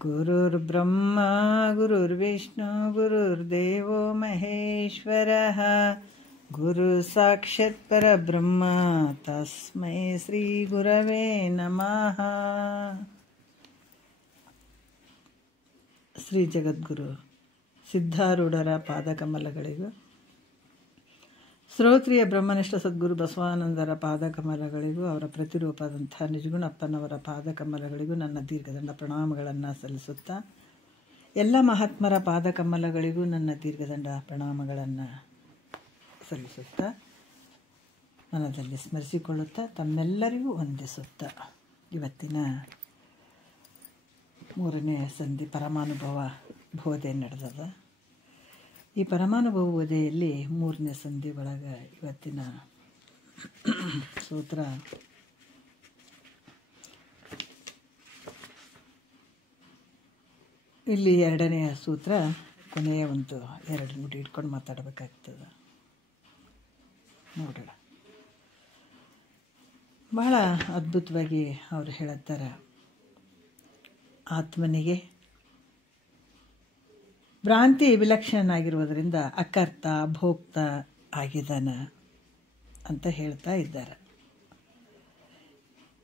ಗುರುರ್ಬ್ರಹ್ಮ ಗುರುರ್ವಿಷ್ಣು ಗುರುರ್ದೇವೋ ಮಹೇಶ್ವರಃ ಗುರು ಸಾಕ್ಷಾತ್ ಪರಬ್ರಹ್ಮ ತಸ್ಮೈ ಶ್ರೀ ಗುರವೇ ನಮಃ. ಶ್ರೀ ಜಗದ್ಗುರು ಸಿದ್ಧಾರೂಢರ ಪಾದಕಮಲಗಳಿಗೂ, ಶ್ರೋತ್ರಿಯ ಬ್ರಹ್ಮನಿಷ್ಠ ಸದ್ಗುರು ಬಸವಾನಂದರ ಪಾದಕಮಲಗಳಿಗೂ, ಅವರ ಪ್ರತಿರೂಪದಂಥ ನಿಜಗುಣಪ್ಪನವರ ಪಾದಕಮಲಗಳಿಗೂ ನನ್ನ ದೀರ್ಘದಂಡ ಪ್ರಣಾಮಗಳನ್ನು ಸಲ್ಲಿಸುತ್ತಾ, ಎಲ್ಲ ಮಹಾತ್ಮರ ಪಾದಕಮಲಗಳಿಗೂ ನನ್ನ ದೀರ್ಘದಂಡ ಪ್ರಣಾಮಗಳನ್ನು ಸಲ್ಲಿಸುತ್ತಾ, ಮನದಲ್ಲಿ ಸ್ಮರಿಸಿಕೊಳ್ಳುತ್ತಾ, ತಮ್ಮೆಲ್ಲರಿಗೂ ವಂದಿಸುತ್ತಾ, ಇವತ್ತಿನ 3ನೇ ಸಂಧಿ ಪರಮಾನುಭವ ಬೋಧೆ ನಡೆದದ. ಈ ಪರಮಾನುಭವ ಬೋಧೆಯಲ್ಲಿ 3ನೇ ಸಂಧಿ ಒಳಗೆ ಇವತ್ತಿನ ಸೂತ್ರ ಇಲ್ಲಿ 2ನೇ ಸೂತ್ರ, ಕೊನೆಯ ಒಂದು 2 ನುಡಿ ಇಟ್ಕೊಂಡು ಮಾತಾಡಬೇಕಾಗ್ತದೆ. ನೋಡೋಣ. ಬಹಳ ಅದ್ಭುತವಾಗಿ ಅವರು ಹೇಳುತ್ತಾರೆ, ಆತ್ಮನಿಗೆ ಭ್ರಾಂತಿ ವಿಲಕ್ಷಣನಾಗಿರುವುದರಿಂದ ಅಕರ್ತ ಭೋಕ್ತ ಆಗಿದ್ದಾನ ಅಂತ ಹೇಳ್ತಾ ಇದ್ದಾರೆ.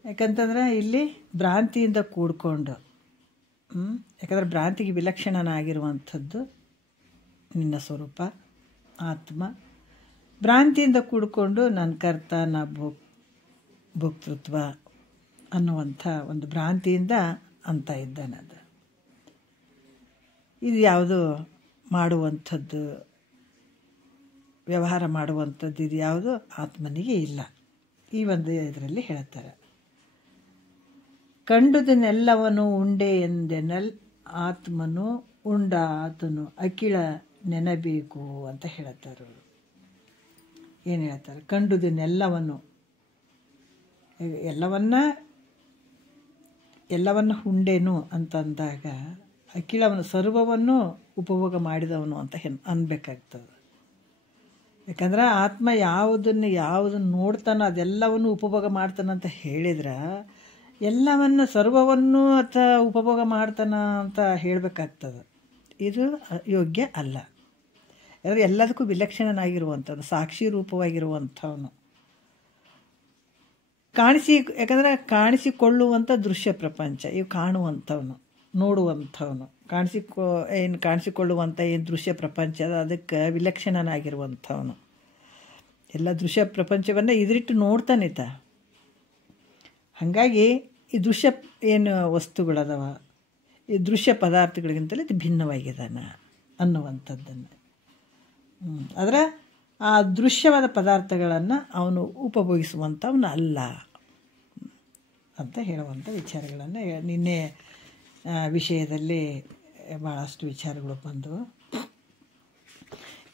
ಯಾಕಂತಂದ್ರೆ ಇಲ್ಲಿ ಭ್ರಾಂತಿಯಿಂದ ಕೂಡ್ಕೊಂಡು, ಯಾಕಂದರೆ ಭ್ರಾಂತಿಗೆ ವಿಲಕ್ಷಣನಾಗಿರುವಂಥದ್ದು ನಿನ್ನ ಸ್ವರೂಪ ಆತ್ಮ. ಭ್ರಾಂತಿಯಿಂದ ಕೂಡ್ಕೊಂಡು ನನ್ನ ಕರ್ತ ನಾ ಭೋಕ್ತೃತ್ವ ಅನ್ನುವಂಥ ಒಂದು ಭ್ರಾಂತಿಯಿಂದ ಅಂತ ಇದ್ದಾನದು. ಇದು ಯಾವುದು ಮಾಡುವಂಥದ್ದು, ವ್ಯವಹಾರ ಮಾಡುವಂಥದ್ದು ಇದು ಯಾವುದು ಆತ್ಮನಿಗೆ ಇಲ್ಲ. ಈ ಒಂದು ಇದರಲ್ಲಿ ಹೇಳ್ತಾರೆ, ಕಂಡುದನ್ನೆಲ್ಲವನು ಉಂಡೆ ಎಂದೆನಲ್ ಆತ್ಮನು ಉಂಡ ಆತನು ಅಖಿಳ ನೆನಬೇಕು ಅಂತ ಹೇಳ್ತಾರೆ ಅವರು. ಏನು ಹೇಳ್ತಾರೆ? ಕಂಡುದನ್ನೆಲ್ಲವನ್ನು, ಎಲ್ಲವನ್ನ ಉಂಡೇನು ಅಂತಂದಾಗ ಅಖಿಳವನು ಸರ್ವವನ್ನು ಉಪಭೋಗ ಮಾಡಿದವನು ಅಂತ ಅನ್ಬೇಕಾಗ್ತದೆ. ಯಾಕಂದ್ರೆ ಆತ್ಮ ಯಾವುದನ್ನು ನೋಡ್ತಾನೋ ಅದೆಲ್ಲವನ್ನು ಉಪಭೋಗ ಮಾಡ್ತಾನಂತ ಹೇಳಿದ್ರೆ, ಎಲ್ಲವನ್ನು ಸರ್ವವನ್ನು ಅಥವಾ ಉಪಭೋಗ ಮಾಡ್ತಾನ ಅಂತ ಹೇಳಬೇಕಾಗ್ತದೆ. ಇದು ಯೋಗ್ಯ ಅಲ್ಲ. ಯಾಕಂದರೆ ಎಲ್ಲದಕ್ಕೂ ವಿಲಕ್ಷಣನಾಗಿರುವಂಥದ್ದು, ಸಾಕ್ಷಿ ರೂಪವಾಗಿರುವಂಥವನು, ಯಾಕಂದರೆ ಕಾಣಿಸಿಕೊಳ್ಳುವಂಥ ದೃಶ್ಯ ಪ್ರಪಂಚ, ಇವು ಕಾಣುವಂಥವನು, ನೋಡುವಂಥವನು, ಕಾಣಿಸಿಕೊಳ್ಳುವಂಥ ಏನು ದೃಶ್ಯ ಪ್ರಪಂಚ ಅದಕ್ಕೆ ವಿಲಕ್ಷಣನಾಗಿರುವಂಥವನು. ಎಲ್ಲ ದೃಶ್ಯ ಪ್ರಪಂಚವನ್ನು ಇದರಿಟ್ಟು ನೋಡ್ತಾನಿತ. ಹಾಗಾಗಿ ಈ ದೃಶ್ಯ ಏನು ವಸ್ತುಗಳದವ, ಈ ದೃಶ್ಯ ಪದಾರ್ಥಗಳಿಗಿಂತಲೂ ಇದು ಭಿನ್ನವಾಗಿದ್ದಾನ ಅನ್ನುವಂಥದ್ದನ್ನು, ಆದರೆ ಆ ದೃಶ್ಯವಾದ ಪದಾರ್ಥಗಳನ್ನು ಅವನು ಉಪಭೋಗಿಸುವಂಥವನು ಅಲ್ಲ ಅಂತ ಹೇಳುವಂಥ ವಿಚಾರಗಳನ್ನು ನಿನ್ನೆ ವಿಷಯದಲ್ಲಿ ಭಾಳಷ್ಟು ವಿಚಾರಗಳು ಬಂದವು.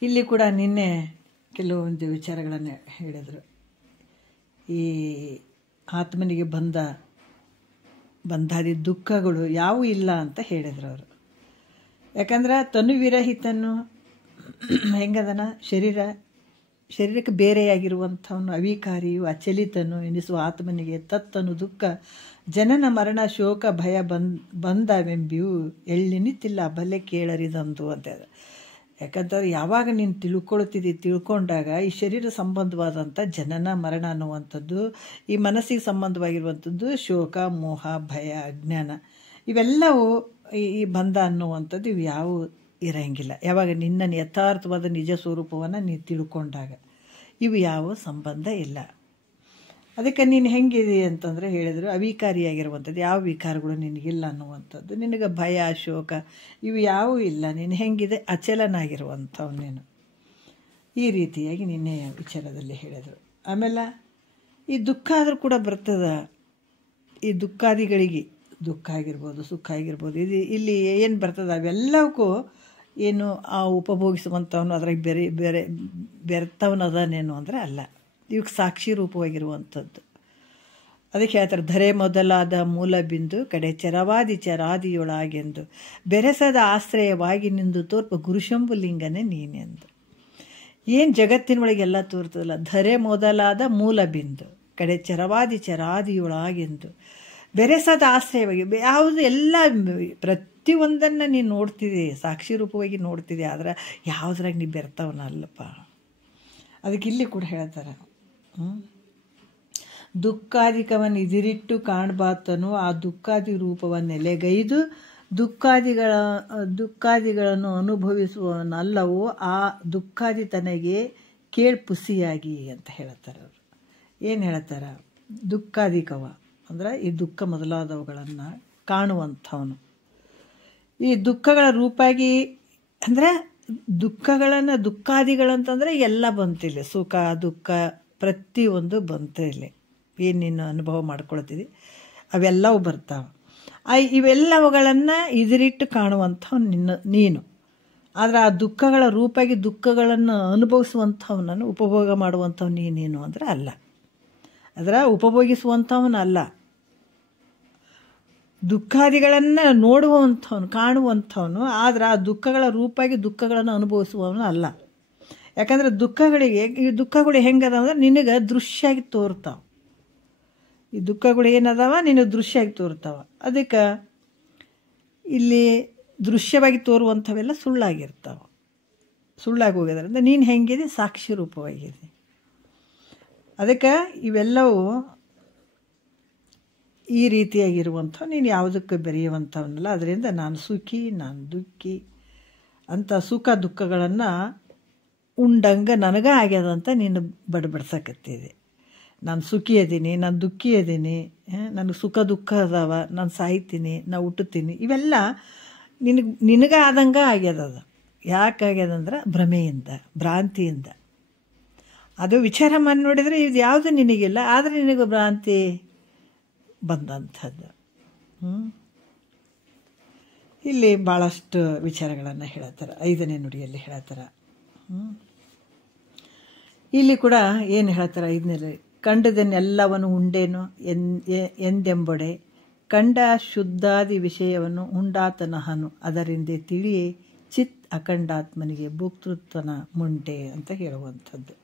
ಇಲ್ಲಿ ಕೂಡ ನಿನ್ನೆ ಕೆಲವೊಂದು ವಿಚಾರಗಳನ್ನು ಹೇಳಿದರು. ಈ ಆತ್ಮನಿಗೆ ಬಂದಾದಿ ದುಃಖಗಳು ಯಾವೂ ಇಲ್ಲ ಅಂತ ಹೇಳಿದರು ಅವರು. ಯಾಕಂದ್ರೆ ತನುವಿರಹಿತನು ಹೆಂಗದನ, ಶರೀರಕ್ಕೆ ಬೇರೆಯಾಗಿರುವಂಥವನು, ಅವಿಕಾರಿಯು ಅಚಲಿತನು ಎನಿಸುವ ಆತ್ಮನಿಗೆ ತತ್ತನು ದುಃಖ ಜನನ ಮರಣ ಶೋಕ ಭಯ ಬಂದವೆಂಬಿಯು ಎಳ್ಳಿನಿತ್ತಿಲ್ಲ ಬಲೆ ಕೇಳರಿದಂದು ಅಂತ. ಯಾಕಂತಂದ್ರೆ ಯಾವಾಗ ನೀನು ತಿಳ್ಕೊಂಡಾಗ ಈ ಶರೀರ ಸಂಬಂಧವಾದಂಥ ಜನನ ಮರಣ ಅನ್ನುವಂಥದ್ದು, ಈ ಮನಸ್ಸಿಗೆ ಸಂಬಂಧವಾಗಿರುವಂಥದ್ದು ಶೋಕ ಮೋಹ ಭಯ ಅಜ್ಞಾನ, ಇವೆಲ್ಲವೂ ಈ ಬಂಧ ಅನ್ನುವಂಥದ್ದು ಇವು ಯಾವುವು ಇರೋಂಗಿಲ್ಲ. ಯಾವಾಗ ನಿನ್ನ ಯಥಾರ್ಥವಾದ ನಿಜ ಸ್ವರೂಪವನ್ನು ನೀನು ತಿಳ್ಕೊಂಡಾಗ ಇವು ಯಾವ ಸಂಬಂಧ ಇಲ್ಲ. ಅದಕ್ಕೆ ನೀನು ಹೆಂಗಿದೆ ಅಂತಂದರೆ ಹೇಳಿದರು, ಅವಿಕಾರಿಯಾಗಿರುವಂಥದ್ದು, ಯಾವ ವಿಕಾರಗಳು ನಿನಗಿಲ್ಲ ಅನ್ನುವಂಥದ್ದು, ನಿನಗೆ ಭಯ ಶೋಕ ಇವು ಯಾವೂ ಇಲ್ಲ, ನೀನು ಹೆಂಗಿದೆ ಅಚಲನಾಗಿರುವಂಥವು ನೀನು. ಈ ರೀತಿಯಾಗಿ ನಿನ್ನೆ ವಿಚಾರದಲ್ಲಿ ಹೇಳಿದರು. ಆಮೇಲೆ ಈ ದುಃಖ ಆದರೂ ಕೂಡ ಬರ್ತದೆ. ಈ ದುಃಖಾದಿಗಳಿಗೆ ದುಃಖ ಆಗಿರ್ಬೋದು ಸುಖ ಆಗಿರ್ಬೋದು, ಇಲ್ಲಿ ಏನು ಬರ್ತದೆ ಅವೆಲ್ಲವಕ್ಕೂ ಏನು ಆ ಉಪಭೋಗಿಸುವಂಥವನು ಅದ್ರಾಗ ಬೆರೆತವನು ಅದಾನೇನು ಅಂದರೆ ಅಲ್ಲ. ಇವಕ್ಕೆ ಸಾಕ್ಷಿ ರೂಪವಾಗಿರುವಂಥದ್ದು. ಅದಕ್ಕೆ ಹೇಳ್ತಾರೆ, ಧರೆ ಮೊದಲಾದ ಮೂಲ ಬಿಂದು ಕಡೆ ಚರವಾದಿ ಚರಾದಿಯೊಳಗೆಂದು ಬೆರೆಸದ ಆಶ್ರಯವಾಗಿ ನಿಂದು ತೋರ್ಪ ಗುರುಶಂಭು ಲಿಂಗನೇ ನೀನೆಂದು. ಏನು ಜಗತ್ತಿನೊಳಗೆಲ್ಲ ತೋರ್ತದಲ್ಲ, ಧರೆ ಮೊದಲಾದ ಮೂಲ ಬಿಂದು ಕಡೆ ಚರವಾದಿ ಚರಾದಿಯೊಳಗೆಂದು ಬೆರೆಸದ ಆಶ್ರಯವಾಗಿ ಯಾವುದು ಎಲ್ಲ ಪ್ರತಿಯೊಂದನ್ನು ನೀನು ನೋಡ್ತಿದ್ದಿ, ಸಾಕ್ಷಿ ರೂಪವಾಗಿ ನೋಡ್ತಿದ್ದಿ, ಆದ್ರೆ ಯಾವುದ್ರಾಗ ನೀ ಬೆರ್ತಾವನಲ್ಲಪ್ಪ. ಅದಕ್ಕೆ ಇಲ್ಲಿ ಕೂಡ ಹೇಳ್ತಾರೆ, ದುಃಖಾದಿಕವನ್ನು ಇದಿರಿಟ್ಟು ಕಾಣಬಾತನು ಆ ದುಃಖಾದಿ ರೂಪವನ್ನೆಲೆಗೈದು ದುಃಖಾದಿಗಳನ್ನು ಅನುಭವಿಸುವವನಲ್ಲವೋ ಆ ದುಃಖಾದಿ ತನಗೆ ಕೇಳ್ಪುಸಿಯಾಗಿ ಅಂತ ಹೇಳ್ತಾರೆ ಅವರು. ಏನು ಹೇಳ್ತಾರೆ? ದುಃಖಾದಿಕವ ಅಂದರೆ ಈ ದುಃಖ ಮೊದಲಾದವುಗಳನ್ನು ಕಾಣುವಂಥವನು. ಈ ದುಃಖಗಳ ರೂಪಾಗಿ ಅಂದರೆ ದುಃಖಾದಿಗಳಂತಂದರೆ ಎಲ್ಲ ಬಂತಿಲ್ಲ, ಸುಖ ದುಃಖ ಪ್ರತಿಯೊಂದು ಬಂತು ಇಲ್ಲಿ. ಏನು ನೀನು ಅನುಭವ ಮಾಡ್ಕೊಳ್ತಿದ್ದಿ ಅವೆಲ್ಲವೂ ಬರ್ತಾವೆ. ಇವೆಲ್ಲವುಗಳನ್ನು ಇದಿರಿಟ್ಟು ಕಾಣುವಂಥವ್ನು ನೀನು. ಆದರೆ ಆ ದುಃಖಗಳ ರೂಪಾಗಿ ದುಃಖಗಳನ್ನು ಅನುಭವಿಸುವಂಥವನನ್ನು ಉಪಭೋಗ ಮಾಡುವಂಥವ್ನು ನೀನೇನು ಅಂದರೆ ಅಲ್ಲ. ಅದರ ಉಪಭೋಗಿಸುವಂಥವನಲ್ಲ, ದುಃಖಾದಿಗಳನ್ನು ನೋಡುವಂಥವನು, ಕಾಣುವಂಥವನು. ಆದರೆ ಆ ದುಃಖಗಳ ರೂಪಾಗಿ ದುಃಖಗಳನ್ನು ಅನುಭವಿಸುವವನು ಅಲ್ಲ. ಯಾಕಂದರೆ ಈ ದುಃಖಗಳು ಹೆಂಗದ ಅಂದ್ರೆ ನಿನಗೆ ದೃಶ್ಯಾಗಿ ತೋರ್ತಾವೆ. ಈ ದುಃಖಗಳು ಏನದಾವ ನಿನಗೆ ದೃಶ್ಯಾಗಿ ತೋರ್ತಾವ. ಅದಕ್ಕೆ ಇಲ್ಲಿ ದೃಶ್ಯವಾಗಿ ತೋರುವಂಥವೆಲ್ಲ ಸುಳ್ಳಾಗಿರ್ತಾವೆ, ಸುಳ್ಳಾಗಿ ಹೋಗೋದ್ರಿಂದ ನೀನು ಹೆಂಗಿದೆ? ಸಾಕ್ಷಿ ರೂಪವಾಗಿದೆ. ಅದಕ್ಕೆ ಇವೆಲ್ಲವೂ ಈ ರೀತಿಯಾಗಿರುವಂಥ ನೀನು ಯಾವುದಕ್ಕೆ ಬೆರೆಯುವಂಥವನ್ನಲ್ಲ. ಅದರಿಂದ ನಾನು ಸುಖಿ, ನಾನು ದುಃಖಿ ಅಂತ ಸುಖ ದುಃಖಗಳನ್ನು ಉಂಡಂಗೆ ನನಗೆ ಆಗ್ಯದಂತ ನೀನು ಬಡಬಡ್ಸಕತ್ತಿದೆ. ನಾನು ಸುಖಿ ಅದೀನಿ, ನಾನು ದುಃಖಿ ಅದೀನಿ, ನನಗೆ ಸುಖ ದುಃಖ ಅದಾವ, ನಾನು ಸಾಯ್ತೀನಿ, ನಾನು ಹುಟ್ಟುತ್ತೀನಿ, ಇವೆಲ್ಲ ನಿನಗೆ ಆದಂಗೆ ಆಗ್ಯದದು. ಯಾಕಾಗ್ಯದಂದ್ರೆ ಭ್ರಮೆಯಿಂದ, ಭ್ರಾಂತಿಯಿಂದ. ಅದು ವಿಚಾರ ಮಾಡಿ ನೋಡಿದರೆ ಇದು ಯಾವುದು ನಿನಗಿಲ್ಲ, ಆದರೆ ನಿನಗೆ ಭ್ರಾಂತಿ ಬಂದಂಥದ್ದು. ಇಲ್ಲಿ ಭಾಳಷ್ಟು ವಿಚಾರಗಳನ್ನು ಹೇಳ್ತಾರೆ, 5ನೇ ನುಡಿಯಲ್ಲಿ ಹೇಳ್ತಾರೆ. ಇಲ್ಲಿ ಕೂಡ ಏನು ಹೇಳ್ತಾರೆ 5ನೇಲಿ? ಕಂಡದನ್ನೆಲ್ಲವನ್ನು ಉಂಡೇನು ಎಂದೆಂಬೊಡೆ ಕಂಡ ಶುದ್ಧಾದಿ ವಿಷಯವನ್ನು ಉಂಡಾತನಹನು ಅದರಿಂದ ತಿಳಿಯೇ ಚಿತ್ ಅಖಂಡಾತ್ಮನಿಗೆ ಭೋಕ್ತೃತ್ವನ ಮುಂಟೆ ಅಂತ ಹೇಳುವಂಥದ್ದು.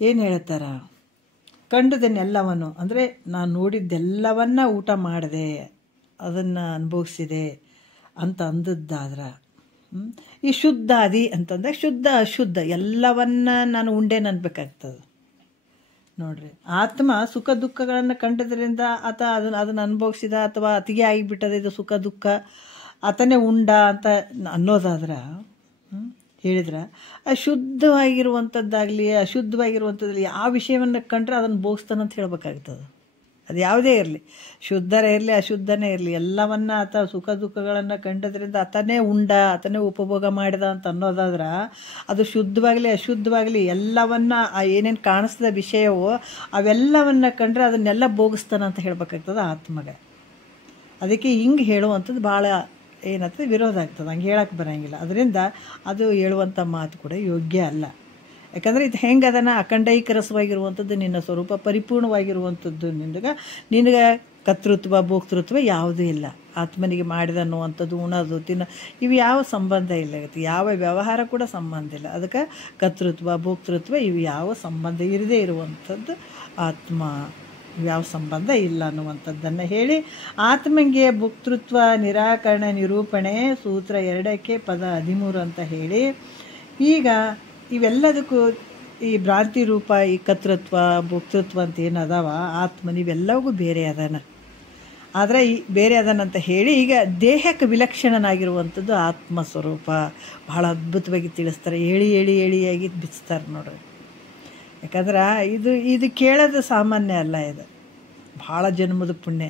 ಏನು ಹೇಳ್ತಾರ? ಕಂಡದನ್ನೆಲ್ಲವನ್ನು ಅಂದರೆ ನಾನು ನೋಡಿದ್ದೆಲ್ಲವನ್ನ ಊಟ ಮಾಡಿದೆ, ಅದನ್ನು ಅನುಭವಿಸಿದೆ ಅಂತ ಅಂದದ್ದಾದ್ರೆ, ಈ ಶುದ್ಧಾದಿ ಅಂತಂದರೆ ಶುದ್ಧ ಅಶುದ್ಧ ಎಲ್ಲವನ್ನ ನಾನು ಉಂಡೇನು ಅನ್ಬೇಕಾಗ್ತದೆ. ನೋಡ್ರಿ, ಆತ್ಮ ಸುಖ ದುಃಖಗಳನ್ನು ಕಂಡದ್ರಿಂದ ಅದನ್ನು ಅನುಭವಿಸಿದ ಅಥವಾ ಅತಿಗೆ ಆಗಿಬಿಟ್ಟದ ಇದು ಸುಖ ದುಃಖ ಆತನೇ ಉಂಡ ಅಂತ ಅನ್ನೋದಾದ್ರೆ ಹೇಳಿದ್ರೆ, ಅಶುದ್ಧವಾಗಿರುವಂಥದ್ದಾಗಲಿ ಅಶುದ್ಧವಾಗಿರುವಂಥದ್ದಲ್ಲಿ ಯಾವ ವಿಷಯವನ್ನು ಕಂಡ್ರೆ ಅದನ್ನು ಭೋಗಿಸ್ತಾನಂತ ಹೇಳ್ಬೇಕಾಗ್ತದೆ. ಅದು ಯಾವುದೇ ಇರಲಿ, ಶುದ್ಧರೇ ಇರಲಿ ಅಶುದ್ಧನೇ ಇರಲಿ, ಎಲ್ಲವನ್ನ ಆತ ಸುಖ ದುಃಖಗಳನ್ನು ಕಂಡದ್ರಿಂದ ಆತನೇ ಉಂಡ, ಆತನೇ ಉಪಭೋಗ ಮಾಡಿದ ಅಂತ ಅನ್ನೋದಾದ್ರೆ ಅದು ಶುದ್ಧವಾಗಲಿ ಅಶುದ್ಧವಾಗಲಿ ಎಲ್ಲವನ್ನ ಏನೇನು ಕಾಣಿಸ್ತದ ವಿಷಯವೋ ಅವೆಲ್ಲವನ್ನ ಕಂಡ್ರೆ ಅದನ್ನೆಲ್ಲ ಭೋಗಿಸ್ತಾನ ಅಂತ ಹೇಳ್ಬೇಕಾಗ್ತದೆ ಆತ್ಮಗೆ. ಅದಕ್ಕೆ ಹಿಂಗೆ ಹೇಳುವಂಥದ್ದು ಭಾಳ ಏನಂತಂದ್ರೆ ವಿರೋಧ ಆಗ್ತದೆ, ಹಂಗೆ ಹೇಳಕ್ಕೆ ಬರೋಂಗಿಲ್ಲ. ಅದರಿಂದ ಅದು ಹೇಳುವಂಥ ಮಾತು ಕೂಡ ಯೋಗ್ಯ ಅಲ್ಲ. ಯಾಕಂದರೆ ಇದು ಹೆಂಗೆ ಅದನ್ನು ಅಖಂಡೈಕ ರಸವಾಗಿರುವಂಥದ್ದು, ನಿನ್ನ ಸ್ವರೂಪ ಪರಿಪೂರ್ಣವಾಗಿರುವಂಥದ್ದು, ನಿನಗೆ ಕರ್ತೃತ್ವ ಭೋಕ್ತೃತ್ವ ಯಾವುದೂ ಇಲ್ಲ. ಆತ್ಮನಿಗೆ ಮಾಡಿದ ಅನ್ನುವಂಥದ್ದು, ಉಣೋದು ತಿನ್ನೋ ಇವು ಯಾವ ಸಂಬಂಧ ಇಲ್ಲ, ಯಾವ ವ್ಯವಹಾರ ಕೂಡ ಸಂಬಂಧ ಇಲ್ಲ. ಅದಕ್ಕೆ ಕರ್ತೃತ್ವ ಭೋಕ್ತೃತ್ವ ಇವು ಯಾವ ಸಂಬಂಧ ಇರದೇ ಇರುವಂಥದ್ದು ಆತ್ಮ, ಯಾವ ಸಂಬಂಧ ಇಲ್ಲ ಅನ್ನುವಂಥದ್ದನ್ನು ಹೇಳಿ ಆತ್ಮಂಗೆ ಭೋಕ್ತೃತ್ವ ನಿರಾಕರಣೆ ನಿರೂಪಣೆ ಸೂತ್ರ 2ಕ್ಕೆ ಪದ 13 ಅಂತ ಹೇಳಿ, ಈಗ ಇವೆಲ್ಲದಕ್ಕೂ ಈ ಭ್ರಾಂತಿ ರೂಪ ಈ ಕರ್ತೃತ್ವ ಭೋಕ್ತೃತ್ವ ಅಂತ ಏನು ಅದಾವ ಆತ್ಮನ ಇವೆಲ್ಲವೂ ಬೇರೆ ಅದಾನ. ಆದರೆ ಈ ಬೇರೆ ಅದಾನಂತ ಹೇಳಿ ಈಗ ದೇಹಕ್ಕೆ ವಿಲಕ್ಷಣನಾಗಿರುವಂಥದ್ದು ಆತ್ಮ ಸ್ವರೂಪ ಭಾಳ ಅದ್ಭುತವಾಗಿ ತಿಳಿಸ್ತಾರೆ. ಎಳಿಯಾಗಿ ಬಿಚ್ತಾರೆ ನೋಡ್ರಿ. ಯಾಕಂದ್ರೆ ಇದು ಕೇಳೋದು ಸಾಮಾನ್ಯ ಅಲ್ಲ, ಇದು ಭಾಳ ಜನ್ಮದ ಪುಣ್ಯ.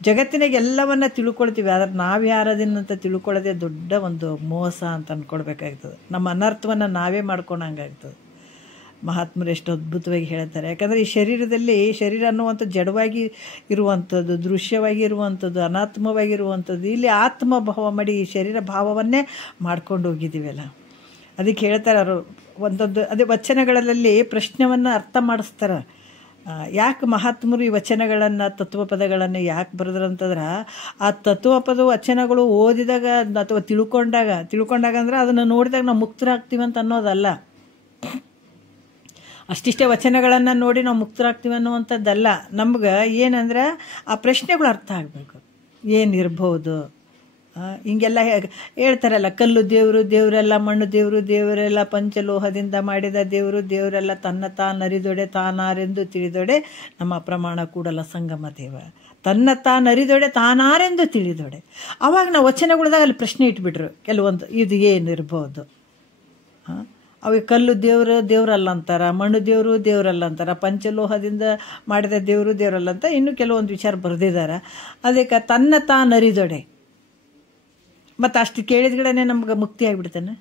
ಜಗತ್ತಿನಾಗ ಎಲ್ಲವನ್ನ ತಿಳ್ಕೊಳ್ತೀವಿ, ಆದರೆ ನಾವು ಯಾರದಿನಂತ ತಿಳ್ಕೊಳ್ಳೋದೇ ದೊಡ್ಡ ಒಂದು ಮೋಸ ಅಂತ ಅಂದ್ಕೊಳ್ಬೇಕಾಗ್ತದೆ. ನಮ್ಮ ಅನರ್ಥವನ್ನು ನಾವೇ ಮಾಡ್ಕೊಂಡಂಗಾಗ್ತದೆ. ಮಹಾತ್ಮರು ಎಷ್ಟು ಅದ್ಭುತವಾಗಿ ಹೇಳ್ತಾರೆ. ಯಾಕಂದರೆ ಈ ಶರೀರದಲ್ಲಿ ಶರೀರ ಅನ್ನುವಂಥ ಜಡವಾಗಿ ಇರುವಂಥದ್ದು, ದೃಶ್ಯವಾಗಿ ಇರುವಂಥದ್ದು, ಅನಾತ್ಮವಾಗಿರುವಂಥದ್ದು, ಇಲ್ಲಿ ಆತ್ಮಭಾವ ಮಾಡಿ ಈ ಶರೀರ ಭಾವವನ್ನೇ ಮಾಡ್ಕೊಂಡು ಹೋಗಿದ್ದೀವಲ್ಲ. ಅದಕ್ಕೆ ಹೇಳ್ತಾರೆ ಅವರು ಒಂದೊಂದು ಅದೇ ವಚನಗಳಲ್ಲಿ ಪ್ರಶ್ನೆಯನ್ನು ಅರ್ಥ ಮಾಡಿಸ್ತಾರೆ. ಯಾಕೆ ಮಹಾತ್ಮರು ಈ ವಚನಗಳನ್ನು ತತ್ವಪದಗಳನ್ನು ಯಾಕೆ ಬರೆದ್ರಂತಂದ್ರೆ, ಆ ತತ್ವಪದ ವಚನಗಳು ಓದಿದಾಗ ಅಥವಾ ತಿಳ್ಕೊಂಡಾಗ ಅಂದ್ರೆ ಅದನ್ನು ನೋಡಿದಾಗ ನಾವು ಮುಕ್ತರಾಗ್ತೀವಿ ಅಂತ ಅನ್ನೋದಲ್ಲ. ಅಷ್ಟಿಷ್ಟೇ ವಚನಗಳನ್ನು ನೋಡಿ ನಾವು ಮುಕ್ತರಾಗ್ತೀವಿ ಅನ್ನುವಂಥದ್ದಲ್ಲ. ನಮ್ಗೆ ಏನಂದ್ರೆ ಆ ಪ್ರಶ್ನೆಗಳು ಅರ್ಥ ಆಗಬೇಕು. ಏನಿರ್ಬೋದು, ಹಿಂಗೆಲ್ಲ ಹೇಳ್ತಾರಲ್ಲ, ಕಲ್ಲು ದೇವರು ದೇವರೆಲ್ಲ, ಮಣ್ಣು ದೇವರು ದೇವರೆಲ್ಲ, ಪಂಚಲೋಹದಿಂದ ಮಾಡಿದ ದೇವರು ದೇವರೆಲ್ಲ, ತನ್ನ ತಾನರಿದೊಡೆ ತಾನಾರೆಂದು ತಿಳಿದೊಡೆ ನಮ್ಮ ಪ್ರಮಾಣ ಕೂಡಲ ಸಂಗಮ ದೇವ, ತನ್ನ ತಾನರಿದೊಡೆ ತಾನಾರೆಂದು ತಿಳಿದೊಡೆ. ಆವಾಗ ನಾವು ವಚನಗಳದಾಗ ಅಲ್ಲಿ ಪ್ರಶ್ನೆ ಇಟ್ಬಿಟ್ರು ಕೆಲವೊಂದು, ಇದು ಏನಿರ್ಬೋದು. ಅವಾಗ ಕಲ್ಲು ದೇವರಲ್ಲ ಅಂತಾರ, ಮಣ್ಣು ದೇವರಲ್ಲ ಅಂತಾರ, ಪಂಚಲೋಹದಿಂದ ಮಾಡಿದ ದೇವರಲ್ಲ ಅಂತ ಇನ್ನೂ ಕೆಲವೊಂದು ವಿಚಾರ ಬರೆದಿದ್ದಾರೆ. ಅದಕ್ಕೆ ತನ್ನ ತಾನರಿದೊಡೆ, ಮತ್ತು ಅಷ್ಟು ಕೇಳಿದ್ಗಡೆ ನಮ್ಗೆ ಮುಕ್ತಿ ಆಗಿಬಿಡ್ತಾನೆ.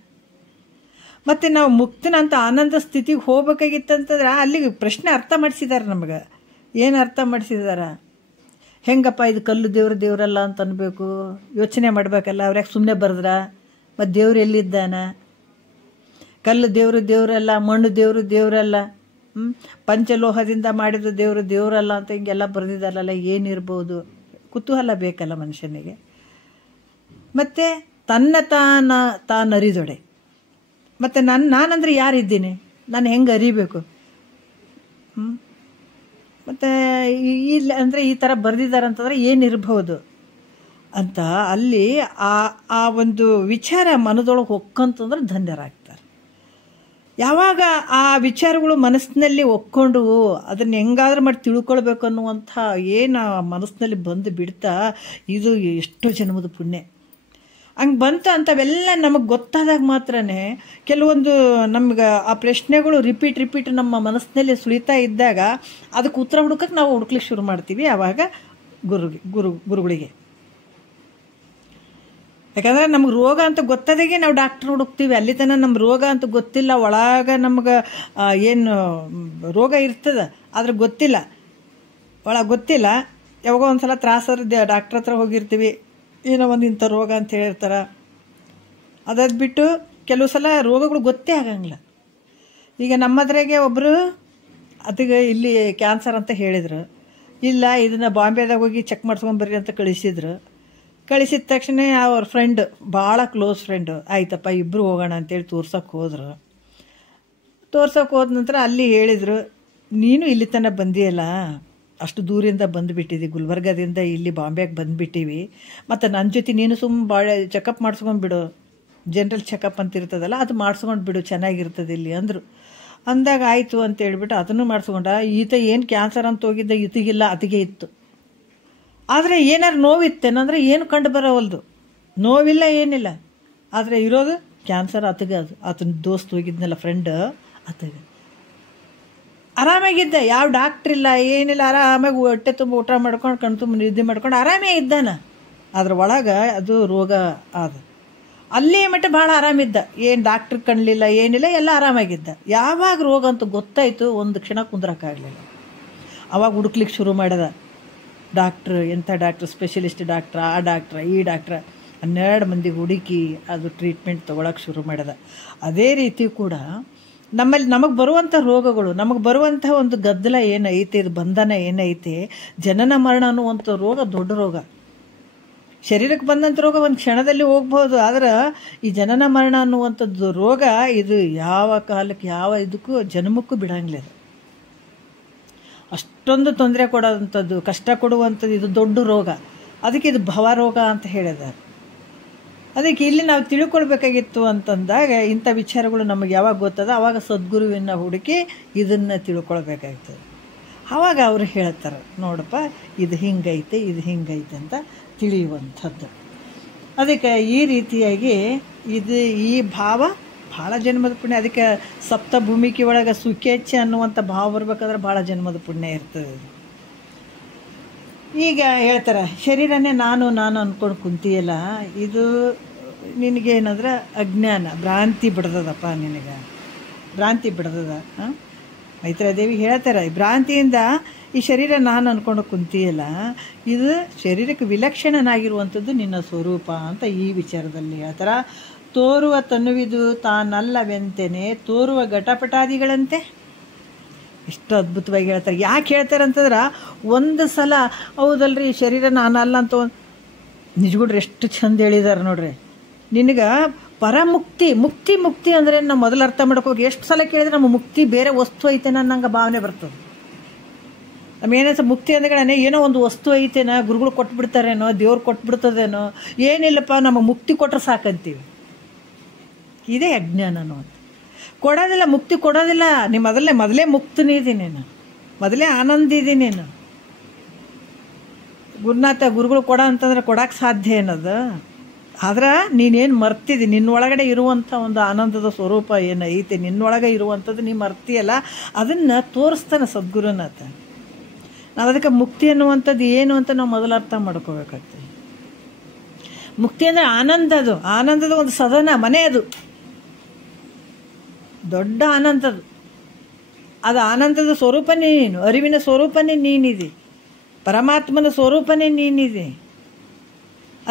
ಮತ್ತು ನಾವು ಮುಕ್ತನಂತ ಆನಂದ ಸ್ಥಿತಿಗೆ ಹೋಗ್ಬೇಕಾಗಿತ್ತಂತಂದ್ರೆ ಅಲ್ಲಿಗೆ ಪ್ರಶ್ನೆ ಅರ್ಥ ಮಾಡಿಸಿದ್ದಾರೆ ನಮ್ಗೆ. ಏನು ಅರ್ಥ ಮಾಡಿಸಿದಾರ? ಹೆಂಗಪ್ಪ ಇದು ಕಲ್ಲು ದೇವರಲ್ಲ ಅಂತ ಅನ್ಬೇಕು, ಯೋಚನೆ ಮಾಡಬೇಕಲ್ಲ. ಅವ್ರ್ಯಾಕೆ ಸುಮ್ಮನೆ ಬರೆದ್ರ? ಮತ್ತು ದೇವ್ರು ಎಲ್ಲಿದ್ದಾನ? ಕಲ್ಲು ದೇವರಲ್ಲ, ಮಣ್ಣು ದೇವರಲ್ಲ, ಪಂಚಲೋಹದಿಂದ ಮಾಡಿದ ದೇವರಲ್ಲ ಅಂತ ಹಿಂಗೆಲ್ಲ ಬರೆದಿದ್ದಾರಲ್ಲ, ಏನಿರ್ಬೋದು? ಕುತೂಹಲ ಬೇಕಲ್ಲ ಮನುಷ್ಯನಿಗೆ. ಮತ್ತು ತನ್ನ ತಾನರಿದೊಡೆ, ಮತ್ತು ನಾನಂದ್ರೆ ಯಾರಿದ್ದೀನಿ, ನಾನು ಹೆಂಗೆ ಅರಿಬೇಕು? ಮತ್ತು ಅಂದರೆ ಈ ಥರ ಬರೆದಿದ್ದಾರೆ ಅಂತಂದರೆ ಏನಿರ್ಬೋದು ಅಂತ ಅಲ್ಲಿ ಆ ಒಂದು ವಿಚಾರ ಮನದೊಳಗೆ ಹೊಕ್ಕಂತಂದ್ರೆ ಧನ್ಯರಾಗ್ತಾರೆ. ಯಾವಾಗ ಆ ವಿಚಾರಗಳು ಮನಸ್ಸಿನಲ್ಲಿ ಒಕ್ಕೊಂಡು ಅದನ್ನು ಹೆಂಗಾದ್ರೂ ಮಾಡಿ ತಿಳ್ಕೊಳ್ಬೇಕು ಅನ್ನುವಂಥ ಏನು ಮನಸ್ಸಿನಲ್ಲಿ ಬಂದು ಬಿಡ್ತಾ, ಇದು ಎಷ್ಟೋ ಜನ್ಮದ ಪುಣ್ಯ. ಹಂಗೆ ಬಂತು ಅಂಥವೆಲ್ಲ ನಮಗೆ ಗೊತ್ತಾದಾಗ ಮಾತ್ರನೇ ಕೆಲವೊಂದು ನಮ್ಗೆ ಆ ಪ್ರಶ್ನೆಗಳು ರಿಪೀಟ್ ನಮ್ಮ ಮನಸ್ಸಿನಲ್ಲಿ ಸುಳಿತಾ ಇದ್ದಾಗ ಅದಕ್ಕೆ ಉತ್ತರ ಹುಡುಕಕ್ಕೆ ನಾವು ಹುಡುಕ್ಲಿಕ್ಕೆ ಶುರು ಮಾಡ್ತೀವಿ ಆವಾಗ ಗುರುಗಳಿಗೆ. ಯಾಕಂದರೆ ನಮ್ಗೆ ರೋಗ ಅಂತ ಗೊತ್ತಾದಾಗೆ ನಾವು ಡಾಕ್ಟ್ರ್ ಹುಡುಕ್ತೀವಿ. ಅಲ್ಲಿ ತನಕ ನಮ್ಮ ರೋಗ ಅಂತ ಗೊತ್ತಿಲ್ಲ, ಒಳಗೆ ನಮ್ಗೆ ಏನು ರೋಗ ಇರ್ತದೆ ಆದ್ರೆ ಗೊತ್ತಿಲ್ಲ, ಒಳಗೆ ಗೊತ್ತಿಲ್ಲ. ಯಾವಾಗೋ ಒಂದು ಸಲ ತ್ರಾಸರ ಡಾಕ್ಟ್ರ್ ಹತ್ರ ಹೋಗಿರ್ತೀವಿ, ಏನೋ ಒಂದು ಇಂಥ ರೋಗ ಅಂತ ಹೇಳಿರ್ತಾರೆ. ಅದಾದ ಬಿಟ್ಟು ಕೆಲವು ಸಲ ರೋಗಗಳು ಗೊತ್ತೇ ಆಗಂಗಿಲ್ಲ. ಈಗ ನಮ್ಮದ್ರಾಗೆ ಒಬ್ಬರು ಅದಕ್ಕೆ ಇಲ್ಲಿ ಕ್ಯಾನ್ಸರ್ ಅಂತ ಹೇಳಿದರು. ಇಲ್ಲ, ಇದನ್ನು ಬಾಂಬೆದಾಗ ಹೋಗಿ ಚೆಕ್ ಮಾಡ್ಸ್ಕೊಂಬರ್ರಿ ಅಂತ ಕಳಿಸಿದ ತಕ್ಷಣ ಅವ್ರ ಫ್ರೆಂಡ್, ಭಾಳ ಕ್ಲೋಸ್ ಫ್ರೆಂಡು, ಆಯ್ತಪ್ಪ ಇಬ್ಬರು ಹೋಗೋಣ ಅಂತೇಳಿ ತೋರ್ಸೋಕೆ ಹೋದ್ರು. ಹೋದ ನಂತರ ಅಲ್ಲಿ ಹೇಳಿದರು, ನೀನು ಇಲ್ಲಿ ತನಕ ಬಂದಿಯಲ್ಲ, ಅಷ್ಟು ದೂರಿಂದ ಬಂದುಬಿಟ್ಟಿದ್ದಿ, ಗುಲ್ಬರ್ಗದಿಂದ ಇಲ್ಲಿ ಬಾಂಬೆಗೆ ಬಂದುಬಿಟ್ಟಿವಿ, ಮತ್ತು ನನ್ನ ಜೊತೆ ನೀನು ಭಾಳ ಚೆಕಪ್ ಮಾಡಿಸ್ಕೊಂಡ್ಬಿಡು, ಜನರಲ್ ಚೆಕಪ್ ಅಂತ ಇರ್ತದಲ್ಲ ಅದು ಮಾಡಿಸ್ಕೊಂಡು ಬಿಡು, ಚೆನ್ನಾಗಿರ್ತದೆ ಇಲ್ಲಿ ಅಂದರು. ಅಂದಾಗ ಆಯಿತು ಅಂತ ಹೇಳ್ಬಿಟ್ಟು ಅದನ್ನು ಮಾಡಿಸ್ಕೊಂಡ. ಈತ ಏನು ಕ್ಯಾನ್ಸರ್ ಅಂತ ಹೋಗಿದ್ದ, ಈತಗಿಲ್ಲ, ಅತಿಗೆ ಇತ್ತು. ಆದರೆ ಏನಾರು ನೋವಿತ್ತೇನಂದ್ರೆ ಏನು ಕಂಡು ಬರೋವಲ್ದು, ನೋವಿಲ್ಲ ಏನಿಲ್ಲ, ಆದರೆ ಇರೋದು ಕ್ಯಾನ್ಸರ್ ಆತಗೆ. ಅದು ಆತನ ದೋಸ್ತ್ ಹೋಗಿದ್ನಲ್ಲ ಫ್ರೆಂಡ್, ಆತಗೆ ಆರಾಮಾಗಿದ್ದ, ಯಾವ ಡಾಕ್ಟ್ರ್ ಇಲ್ಲ ಏನಿಲ್ಲ, ಆರಾಮಾಗಿ ಹೊಟ್ಟೆ ತುಂಬ ಊಟ ಮಾಡ್ಕೊಂಡು ಕಣ್ ತುಂಬ ನಿದ್ದೆ ಮಾಡ್ಕೊಂಡು ಆರಾಮೇ ಇದ್ದಾನ. ಅದ್ರ ಒಳಗೆ ಅದು ರೋಗ ಆದ. ಅಲ್ಲೇ ಮಟ್ಟ ಭಾಳ ಆರಾಮಿದ್ದ, ಏನು ಡಾಕ್ಟ್ರ್ ಕಾಣಲಿಲ್ಲ ಏನಿಲ್ಲ, ಎಲ್ಲ ಆರಾಮಾಗಿದ್ದ. ಯಾವಾಗ ರೋಗ ಅಂತ ಗೊತ್ತಾಯಿತು ಒಂದು ಕ್ಷಣ ಕುಂದ್ರಕ್ಕಾಗಲಿಲ್ಲ. ಅವಾಗ ಹುಡುಕ್ಲಿಕ್ಕೆ ಶುರು ಮಾಡ್ಯದ. ಡಾಕ್ಟ್ರು, ಎಂಥ ಡಾಕ್ಟ್ರು, ಸ್ಪೆಷಲಿಸ್ಟ್ ಡಾಕ್ಟ್ರ, ಆ ಡಾಕ್ಟ್ರ ಈ ಡಾಕ್ಟ್ರ 12 ಮಂದಿಗೆ ಹುಡುಕಿ ಅದು ಟ್ರೀಟ್ಮೆಂಟ್ ತೊಗೊಳಕ್ಕೆ ಶುರು ಮಾಡ್ಯದ. ಅದೇ ರೀತಿ ಕೂಡ ನಮಗೆ ಬರುವಂಥ ರೋಗಗಳು, ನಮಗೆ ಬರುವಂಥ ಒಂದು ಗದ್ದಲ ಏನೈತೆ, ಇದು ಬಂಧನ ಏನೈತೆ, ಜನನ ಮರಣ ಅನ್ನುವಂಥ ರೋಗ ದೊಡ್ಡ ರೋಗ. ಶರೀರಕ್ಕೆ ಬಂದಂಥ ರೋಗ ಒಂದು ಕ್ಷಣದಲ್ಲಿ ಹೋಗ್ಬೋದು, ಆದ್ರೆ ಈ ಜನನ ಮರಣ ಅನ್ನುವಂಥದ್ದು ರೋಗ ಇದು ಯಾವ ಕಾಲಕ್ಕೆ ಯಾವ ಇದಕ್ಕೂ ಜನ್ಮಕ್ಕೂ ಬಿಡಂಗಿಲ್ಲ. ಅಷ್ಟೊಂದು ತೊಂದರೆ ಕೊಡೋವಂಥದ್ದು, ಕಷ್ಟ ಕೊಡುವಂಥದ್ದು ಇದು ದೊಡ್ಡ ರೋಗ. ಅದಕ್ಕೆ ಇದು ಭವರೋಗ ಅಂತ ಹೇಳಿದ್ದಾರೆ. ಅದಕ್ಕೆ ಇಲ್ಲಿ ನಾವು ತಿಳ್ಕೊಳ್ಬೇಕಾಗಿತ್ತು ಅಂತಂದಾಗ ಇಂಥ ವಿಚಾರಗಳು ನಮಗೆ ಯಾವಾಗ ಗೊತ್ತದ ಆವಾಗ ಸದ್ಗುರುವಿನ ಹುಡುಕಿ ಇದನ್ನು ತಿಳ್ಕೊಳ್ಬೇಕಾಗ್ತದೆ. ಆವಾಗ ಅವರು ಹೇಳ್ತಾರೆ, ನೋಡಪ್ಪ ಇದು ಹಿಂಗೈತೆ ಇದು ಹಿಂಗೈತೆ ಅಂತ ತಿಳಿಯುವಂಥದ್ದು. ಅದಕ್ಕೆ ಈ ರೀತಿಯಾಗಿ ಈ ಭಾವ ಭಾಳ ಜನ್ಮದ ಪುಣ್ಯ. ಅದಕ್ಕೆ ಸಪ್ತಭೂಮಿಕೆ ಒಳಗೆ ಸುಖೇಚ್ಛ ಅನ್ನುವಂಥ ಭಾವ ಬರ್ಬೇಕಾದ್ರೆ ಭಾಳ ಜನ್ಮದ ಪುಣ್ಯ ಇರ್ತದೆ. ಈಗ ಹೇಳ್ತಾರೆ, ಶರೀರನೇ ನಾನು ಅಂದ್ಕೊಂಡು ಕುಂತಿಯಲ್ಲ, ಇದು ನಿನಗೇನಂದ್ರೆ ಅಜ್ಞಾನ, ಭ್ರಾಂತಿ ಬಿಡ್ದದಪ್ಪ, ನಿನಗೆ ಭ್ರಾಂತಿ ಬಿಡ್ದದ. ಮೈತ್ರಾದೇವಿ ಹೇಳ್ತಾರೆ, ಭ್ರಾಂತಿಯಿಂದ ಈ ಶರೀರ ನಾನು ಅಂದ್ಕೊಂಡು ಕುಂತಿಯಲ್ಲ, ಇದು ಶರೀರಕ್ಕೆ ವಿಲಕ್ಷಣನಾಗಿರುವಂಥದ್ದು ನಿನ್ನ ಸ್ವರೂಪ ಅಂತ ಈ ವಿಚಾರದಲ್ಲಿ ಹೇಳ್ತಾರೆ. ತೋರುವ ತನುವಿದು ತಾನಲ್ಲವೆಂತೆನೆ ತೋರುವ ಘಟಪಟಾದಿಗಳಂತೆ. ಎಷ್ಟು ಅದ್ಭುತವಾಗಿ ಹೇಳ್ತಾರೆ. ಯಾಕೆ ಹೇಳ್ತಾರೆ ಅಂತಂದ್ರೆ, ಒಂದು ಸಲ ಹೌದಲ್ರಿ ಶರೀರ ನಾನಲ್ಲ ಅಂತ ನಿಜಗುಡ್ರಿ ಎಷ್ಟು ಚಂದ ಹೇಳಿದ್ದಾರೆ ನೋಡ್ರಿ. ನಿನಗೆ ಪರಮುಕ್ತಿ. ಮುಕ್ತಿ ಮುಕ್ತಿ ಅಂದರೆ ನಾವು ಮೊದಲು ಅರ್ಥ ಮಾಡ್ಕೋಗಿ ಎಷ್ಟು ಸಲ ಕೇಳಿದ್ರೆ ನಮ್ಮ ಮುಕ್ತಿ ಬೇರೆ ವಸ್ತು ಐತೆನ ಅನ್ನಂಗೆ ಭಾವನೆ ಬರ್ತದೆ. ನಮಗೇನೋ ಮುಕ್ತಿ ಅಂದ್ಗಳೇ ಏನೋ ಒಂದು ವಸ್ತು ಐತೇನೋ, ಗುರುಗಳು ಕೊಟ್ಬಿಡ್ತಾರೇನೋ, ದೇವ್ರು ಕೊಟ್ಬಿಡ್ತದೇನೋ, ಏನಿಲ್ಲಪ್ಪ ನಮಗೆ ಮುಕ್ತಿ ಕೊಟ್ಟರೆ ಸಾಕಂತೀವಿ. ಇದೇ ಅಜ್ಞಾನನೋ ಅಂತ. ಕೊಡೋದಿಲ್ಲ, ಮುಕ್ತಿ ಕೊಡೋದಿಲ್ಲ. ನೀ ಮೊದಲೇ ಮುಕ್ತನಿದ್ದೀನಿ, ನಾನು ಮೊದಲೇ ಆನಂದ ಇದ್ದೀನಿ. ನಾನು ಗುರುನಾಥ ಗುರುಗಳು ಕೊಡ ಅಂತಂದ್ರೆ ಕೊಡೋಕ್ಕೆ ಸಾಧ್ಯ ಏನದು? ಆದ್ರೆ ನೀನೇನು ಮರ್ತಿದ್ದಿ, ನಿನ್ನೊಳಗಡೆ ಇರುವಂಥ ಒಂದು ಆನಂದದ ಸ್ವರೂಪ ಏನೈತೆ, ನಿನ್ನೊಳಗೆ ಇರುವಂಥದ್ದು ನೀ ಮರ್ತಿಯಲ್ಲ, ಅದನ್ನು ತೋರಿಸ್ತಾನೆ ಸದ್ಗುರುನಾಥ. ನಾವು ಅದಕ್ಕೆ ಮುಕ್ತಿ ಅನ್ನುವಂಥದ್ದು ಏನು ಅಂತ ನಾವು ಮೊದಲು ಅರ್ಥ ಮಾಡ್ಕೋಬೇಕಾಗ್ತದೆ. ಮುಕ್ತಿ ಅಂದರೆ ಆನಂದ, ಅದು ಆನಂದದ ಒಂದು ಸದನ, ಮನೆ, ಅದು ದೊಡ್ಡ ಆನಂದದು. ಅದು ಆನಂದದ ಸ್ವರೂಪನೇ ನೀನು, ಅರಿವಿನ ಸ್ವರೂಪನೇ ನೀನಿದೆ, ಪರಮಾತ್ಮನ ಸ್ವರೂಪನೇ ನೀನಿದೆ.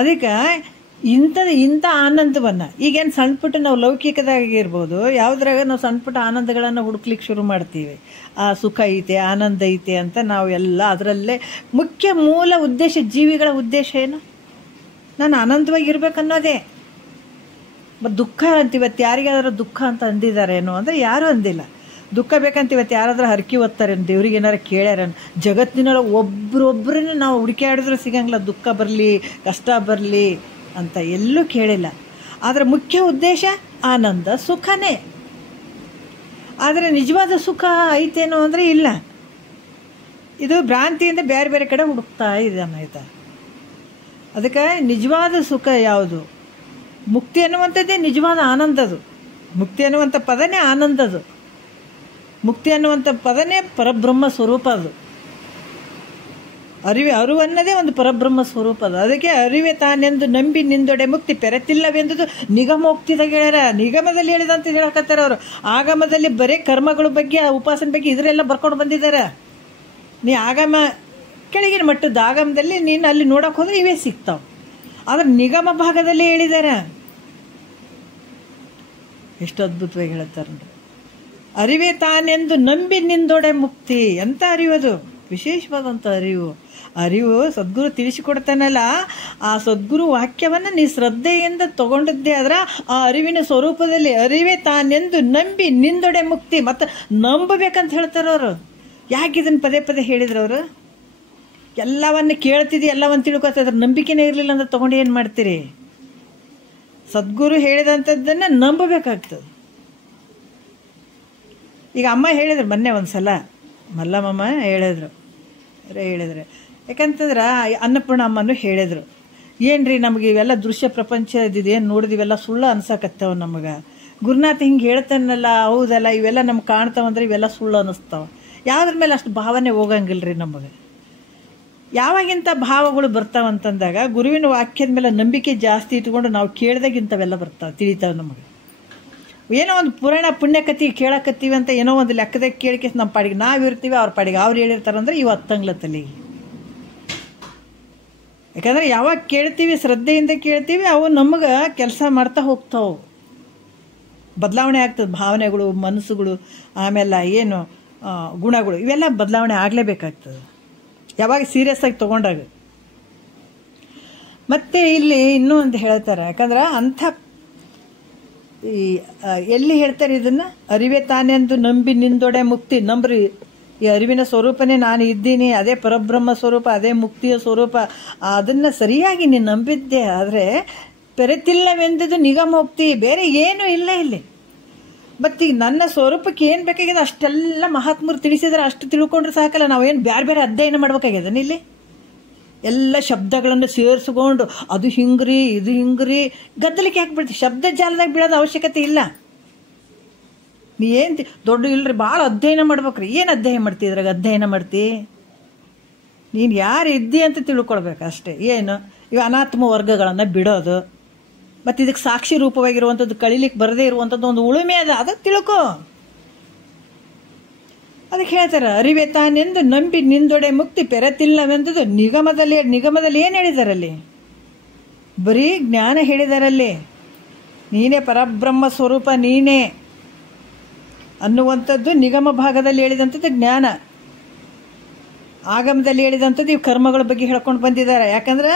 ಅದಕ್ಕೆ ಇಂಥ ಆನಂದವನ್ನು ಈಗೇನು ಸಣ್ಣ ಪುಟ್ಟ ನಾವು ಲೌಕಿಕದಾಗಿರ್ಬೋದು, ಯಾವುದ್ರಾಗ ನಾವು ಸಣ್ಣ ಪುಟ್ಟ ಆನಂದಗಳನ್ನು ಹುಡುಕ್ಲಿಕ್ಕೆ ಶುರು ಮಾಡ್ತೀವಿ. ಆ ಸುಖ ಐತೆ, ಆನಂದ ಐತೆ ಅಂತ ನಾವು ಎಲ್ಲ ಅದರಲ್ಲೇ ಮುಖ್ಯ ಮೂಲ ಉದ್ದೇಶ, ಜೀವಿಗಳ ಉದ್ದೇಶ ಏನು? ನಾನು ಆನಂದವಾಗಿರ್ಬೇಕನ್ನೋದೇ. ಮತ್ತು ದುಃಖ ಅಂತಿವತ್ತು ಯಾರಿಗಾದ್ರೂ ದುಃಖ ಅಂತ ಅಂದಿದ್ದಾರೇನೋ ಅಂದರೆ ಯಾರೂ ಅಂದಿಲ್ಲ. ದುಃಖ ಬೇಕಂತಿವತ್ತು ಯಾರಾದ್ರೂ ಹರಕಿ ಓದ್ತಾರೇನು, ದೇವ್ರಿಗೆ ಏನಾರು ಕೇಳ್ಯಾರೇನು? ಜಗತ್ತಿನೊಳಗೆ ಒಬ್ಬರೊಬ್ಬರನ್ನ ನಾವು ಹುಡುಕಾಡಿದ್ರೂ ಸಿಗಂಗಿಲ್ಲ, ದುಃಖ ಬರಲಿ ಕಷ್ಟ ಬರಲಿ ಅಂತ ಎಲ್ಲೂ ಕೇಳಿಲ್ಲ. ಆದರೆ ಮುಖ್ಯ ಉದ್ದೇಶ ಆನಂದ, ಸುಖನೇ. ಆದರೆ ನಿಜವಾದ ಸುಖ ಐತೇನೋ ಅಂದರೆ ಇಲ್ಲ. ಇದು ಭ್ರಾಂತಿಯಿಂದ ಬೇರೆ ಬೇರೆ ಕಡೆ ಹುಡುಕ್ತಾ ಇದ್ದಾನೆ, ಆಯಿತಾ? ಅದಕ್ಕೆ ನಿಜವಾದ ಸುಖ ಯಾವುದು? ಮುಕ್ತಿ ಅನ್ನುವಂಥದ್ದೇ ನಿಜವಾದ ಆನಂದದು. ಮುಕ್ತಿ ಅನ್ನುವಂಥ ಪದನೇ ಆನಂದದು. ಮುಕ್ತಿ ಅನ್ನುವಂಥ ಪದನೇ ಪರಬ್ರಹ್ಮ ಸ್ವರೂಪ. ಅದು ಅರಿವು ಅನ್ನೋದೇ ಒಂದು ಪರಬ್ರಹ್ಮ ಸ್ವರೂಪ. ಅದು ಅದಕ್ಕೆ ಅರಿವೆ ತಾನೆಂದು ನಂಬಿ ನಿಂದೊಡೆ ಮುಕ್ತಿ ಪೆರತಿಲ್ಲವೆಂದು ನಿಗಮೋಕ್ತಿದಾಗ ಹೇಳ್ಯಾರ. ನಿಗಮದಲ್ಲಿ ಹೇಳಿದಂತ ಹೇಳಕತ್ತಾರ ಅವರು. ಆಗಮದಲ್ಲಿ ಬರೀ ಕರ್ಮಗಳ ಬಗ್ಗೆ, ಉಪಾಸನೆ ಬಗ್ಗೆ ಇದರೆಲ್ಲ ಬರ್ಕೊಂಡು ಬಂದಿದ್ದಾರೆ. ನೀ ಆಗಮ ಕೆಳಗಿನ ಮಟ್ಟದ ಆಗಮದಲ್ಲಿ ನೀನು ಅಲ್ಲಿ ನೋಡೋಕೆ ಹೋದ್ರೆ ಇವೇ ಸಿಗ್ತಾವೆ. ಆದರೆ ನಿಗಮ ಭಾಗದಲ್ಲಿ ಹೇಳಿದ್ದಾರೆ. ಎಷ್ಟು ಅದ್ಭುತವಾಗಿ ಹೇಳ್ತಾರೆ. ಅರಿವೆ ತಾನೆಂದು ನಂಬಿ ನಿಂದೊಡೆ ಮುಕ್ತಿ. ಎಂಥ ಅರಿವದು, ವಿಶೇಷವಾದಂಥ ಅರಿವು ಸದ್ಗುರು ತಿಳಿಸಿಕೊಡ್ತಾನಲ್ಲ, ಆ ಸದ್ಗುರು ವಾಕ್ಯವನ್ನು ನೀ ಶ್ರದ್ಧೆಯಿಂದ ತಗೊಂಡದ್ದೇ ಆದ್ರೆ ಆ ಅರಿವಿನ ಸ್ವರೂಪದಲ್ಲಿ ಅರಿವೆ ತಾನೆಂದು ನಂಬಿ ನಿಂದೊಡೆ ಮುಕ್ತಿ. ಮತ್ತು ನಂಬಬೇಕಂತ ಹೇಳ್ತಾರೆ ಅವರು. ಯಾಕೆ ಇದನ್ನು ಪದೇ ಪದೇ ಹೇಳಿದ್ರು ಅವರು? ಎಲ್ಲವನ್ನು ಕೇಳ್ತಿದ್ದಿ, ಎಲ್ಲವನ್ನು ತಿಳ್ಕೊತಿದ್ರೆ ನಂಬಿಕೆನೇ ಇರಲಿಲ್ಲ ಅಂದ್ರೆ ತೊಗೊಂಡು ಏನು ಮಾಡ್ತೀರಿ? ಸದ್ಗುರು ಹೇಳಿದಂಥದ್ದನ್ನು ನಂಬಬೇಕಾಗ್ತದೆ. ಈಗ ಅಮ್ಮ ಹೇಳಿದ್ರು ಮೊನ್ನೆ ಒಂದು ಸಲ, ಮಲ್ಲಮ್ಮಮ್ಮ ಹೇಳಿದ್ರು. ಯಾಕಂತಂದ್ರೆ ಅನ್ನಪೂರ್ಣ ಅಮ್ಮನೂ ಹೇಳಿದರು, ಏನ್ರಿ ನಮಗೆ ಇವೆಲ್ಲ ದೃಶ್ಯ ಪ್ರಪಂಚ ಇದೇನು ನೋಡಿದಿವೆಲ್ಲ ಸುಳ್ಳು ಅನ್ಸಕತ್ತವ ನಮಗೆ. ಗುರುನಾಥ ಹಿಂಗೆ ಹೇಳ್ತಾನಲ್ಲ, ಹೌದಲ್ಲ, ಇವೆಲ್ಲ ನಮ್ಗೆ ಕಾಣ್ತಾವಂದ್ರೆ ಇವೆಲ್ಲ ಸುಳ್ಳು ಅನ್ನಿಸ್ತಾವೆ. ಯಾವುದ್ರ ಮೇಲೆ ಅಷ್ಟು ಭಾವನೆ ಹೋಗಂಗಿಲ್ಲ ರೀ ನಮಗೆ. ಯಾವಾಗಿಂಥ ಭಾವಗಳು ಬರ್ತಾವಂತಂದಾಗ ಗುರುವಿನ ವಾಕ್ಯದ ಮೇಲೆ ನಂಬಿಕೆ ಜಾಸ್ತಿ ಇಟ್ಕೊಂಡು ನಾವು ಕೇಳ್ದಾಗಿಂಥವೆಲ್ಲ ಬರ್ತಾವೆ, ತಿಳಿತಾವೆ ನಮಗೆ. ಏನೋ ಒಂದು ಪುರಾಣ ಪುಣ್ಯಕಥೆ ಕೇಳಕತ್ತೀವಿ ಅಂತ ಏನೋ ಒಂದು ಲೆಕ್ಕದಾಗ ಕೇಳಿಕೆ ನಮ್ಮ ಪಾಡಿಗೆ ನಾವು ಇರ್ತೀವಿ, ಅವ್ರ ಪಾಡಿಗೆ ಅವ್ರು ಹೇಳಿರ್ತಾರಂದ್ರೆ ಇವು ಹತ್ತಂಗ್ಲತ್ತಲ್ಲಿ. ಯಾಕಂದ್ರೆ ಯಾವಾಗ ಕೇಳ್ತೀವಿ, ಶ್ರದ್ಧೆಯಿಂದ ಕೇಳ್ತೀವಿ, ಅವು ನಮಗೆ ಕೆಲಸ ಮಾಡ್ತಾ ಹೋಗ್ತಾವೆ, ಬದಲಾವಣೆ ಆಗ್ತದೆ. ಭಾವನೆಗಳು, ಮನಸ್ಸುಗಳು, ಆಮೇಲೆ ಏನು ಗುಣಗಳು, ಇವೆಲ್ಲ ಬದಲಾವಣೆ ಆಗಲೇಬೇಕಾಗ್ತದೆ ಯಾವಾಗ ಸೀರಿಯಸ್ ಆಗಿ ತೊಗೊಂಡಾಗ. ಮತ್ತು ಇಲ್ಲಿ ಇನ್ನೂ ಒಂದು ಹೇಳ್ತಾರೆ. ಯಾಕಂದ್ರೆ ಅಂಥ ಈ ಎಲ್ಲಿ ಹೇಳ್ತಾರೆ ಇದನ್ನು? ಅರಿವೆ ತಾನೆಂದು ನಂಬಿ ನಿಂದೊಡೆ ಮುಕ್ತಿ. ನಂಬ್ರಿ, ಈ ಅರಿವಿನ ಸ್ವರೂಪನೇ ನಾನು ಇದ್ದೀನಿ, ಅದೇ ಪರಬ್ರಹ್ಮ ಸ್ವರೂಪ, ಅದೇ ಮುಕ್ತಿಯ ಸ್ವರೂಪ. ಅದನ್ನು ಸರಿಯಾಗಿ ನೀನು ನಂಬಿದ್ದೆ ಆದರೆ ಪೆರೆತಿಲ್ಲವೆಂದದು ನಿಗಮೋಕ್ತಿ, ಬೇರೆ ಏನೂ ಇಲ್ಲ ಇಲ್ಲಿ. ಮತ್ತು ಈಗ ನನ್ನ ಸ್ವರೂಪಕ್ಕೆ ಏನು ಬೇಕಾಗಿದೆ ಅಷ್ಟೆಲ್ಲ ಮಹಾತ್ಮರು ತಿಳಿಸಿದ್ರೆ ಅಷ್ಟು ತಿಳ್ಕೊಂಡ್ರೆ ಸಾಕಲ್ಲ. ನಾವೇನು ಬೇರೆ ಬೇರೆ ಅಧ್ಯಯನ ಮಾಡ್ಬೇಕಾಗ್ಯದ ಇಲ್ಲಿ? ಎಲ್ಲ ಶಬ್ದಗಳನ್ನು ಸೇರಿಸ್ಕೊಂಡು ಅದು ಹಿಂಗ್ರಿ ಇದು ಹಿಂಗ್ರಿ ಗದ್ದಲಿಕ್ಕೆ ಹಾಕ್ಬಿಡ್ತೀವಿ. ಶಬ್ದ ಜಾಲದಾಗ ಬೀಳೋದು ಅವಶ್ಯಕತೆ ಇಲ್ಲ. ನೀ ಏನು ದೊಡ್ಡ ಇಲ್ರಿ, ಭಾಳ ಅಧ್ಯಯನ ಮಾಡ್ಬೇಕ್ರಿ. ಏನು ಅಧ್ಯಯನ ಮಾಡ್ತಿ? ಇದ್ರಾಗ ಅಧ್ಯಯನ ಮಾಡ್ತಿ? ನೀನು ಯಾರು ಇದ್ದಿ ಅಂತ ತಿಳ್ಕೊಳ್ಬೇಕು ಅಷ್ಟೇ. ಏನು ಇವು ಅನಾತ್ಮ ವರ್ಗಗಳನ್ನು ಬಿಡೋದು, ಮತ್ತು ಇದಕ್ಕೆ ಸಾಕ್ಷಿ ರೂಪವಾಗಿರುವಂಥದ್ದು, ಕಳಿಲಿಕ್ಕೆ ಬರದೇ ಇರುವಂಥದ್ದು ಒಂದು ಉಳುಮೆ ಅದ, ಅದಕ್ಕೆ ತಿಳ್ಕೊ. ಅದಕ್ಕೆ ಹೇಳ್ತಾರೆ ಅರಿವೆ ತಾನೆಂದು ನಂಬಿ ನಿಂದೊಡೆ ಮುಕ್ತಿ ಪೆರತಿಲ್ಲವೆಂದದು ನಿಗಮದಲ್ಲಿ ಏನು ಹೇಳಿದಾರಲ್ಲಿ? ಬರೀ ಜ್ಞಾನ ಹೇಳಿದಾರಲ್ಲಿ. ನೀನೇ ಪರಬ್ರಹ್ಮ ಸ್ವರೂಪ, ನೀನೇ ಅನ್ನುವಂಥದ್ದು ನಿಗಮ ಭಾಗದಲ್ಲಿ ಹೇಳಿದಂಥದ್ದು ಜ್ಞಾನ. ಆಗಮದಲ್ಲಿ ಹೇಳಿದಂಥದ್ದು ಇವು ಕರ್ಮಗಳ ಬಗ್ಗೆ ಹೇಳ್ಕೊಂಡು ಬಂದಿದ್ದಾರೆ. ಯಾಕಂದ್ರೆ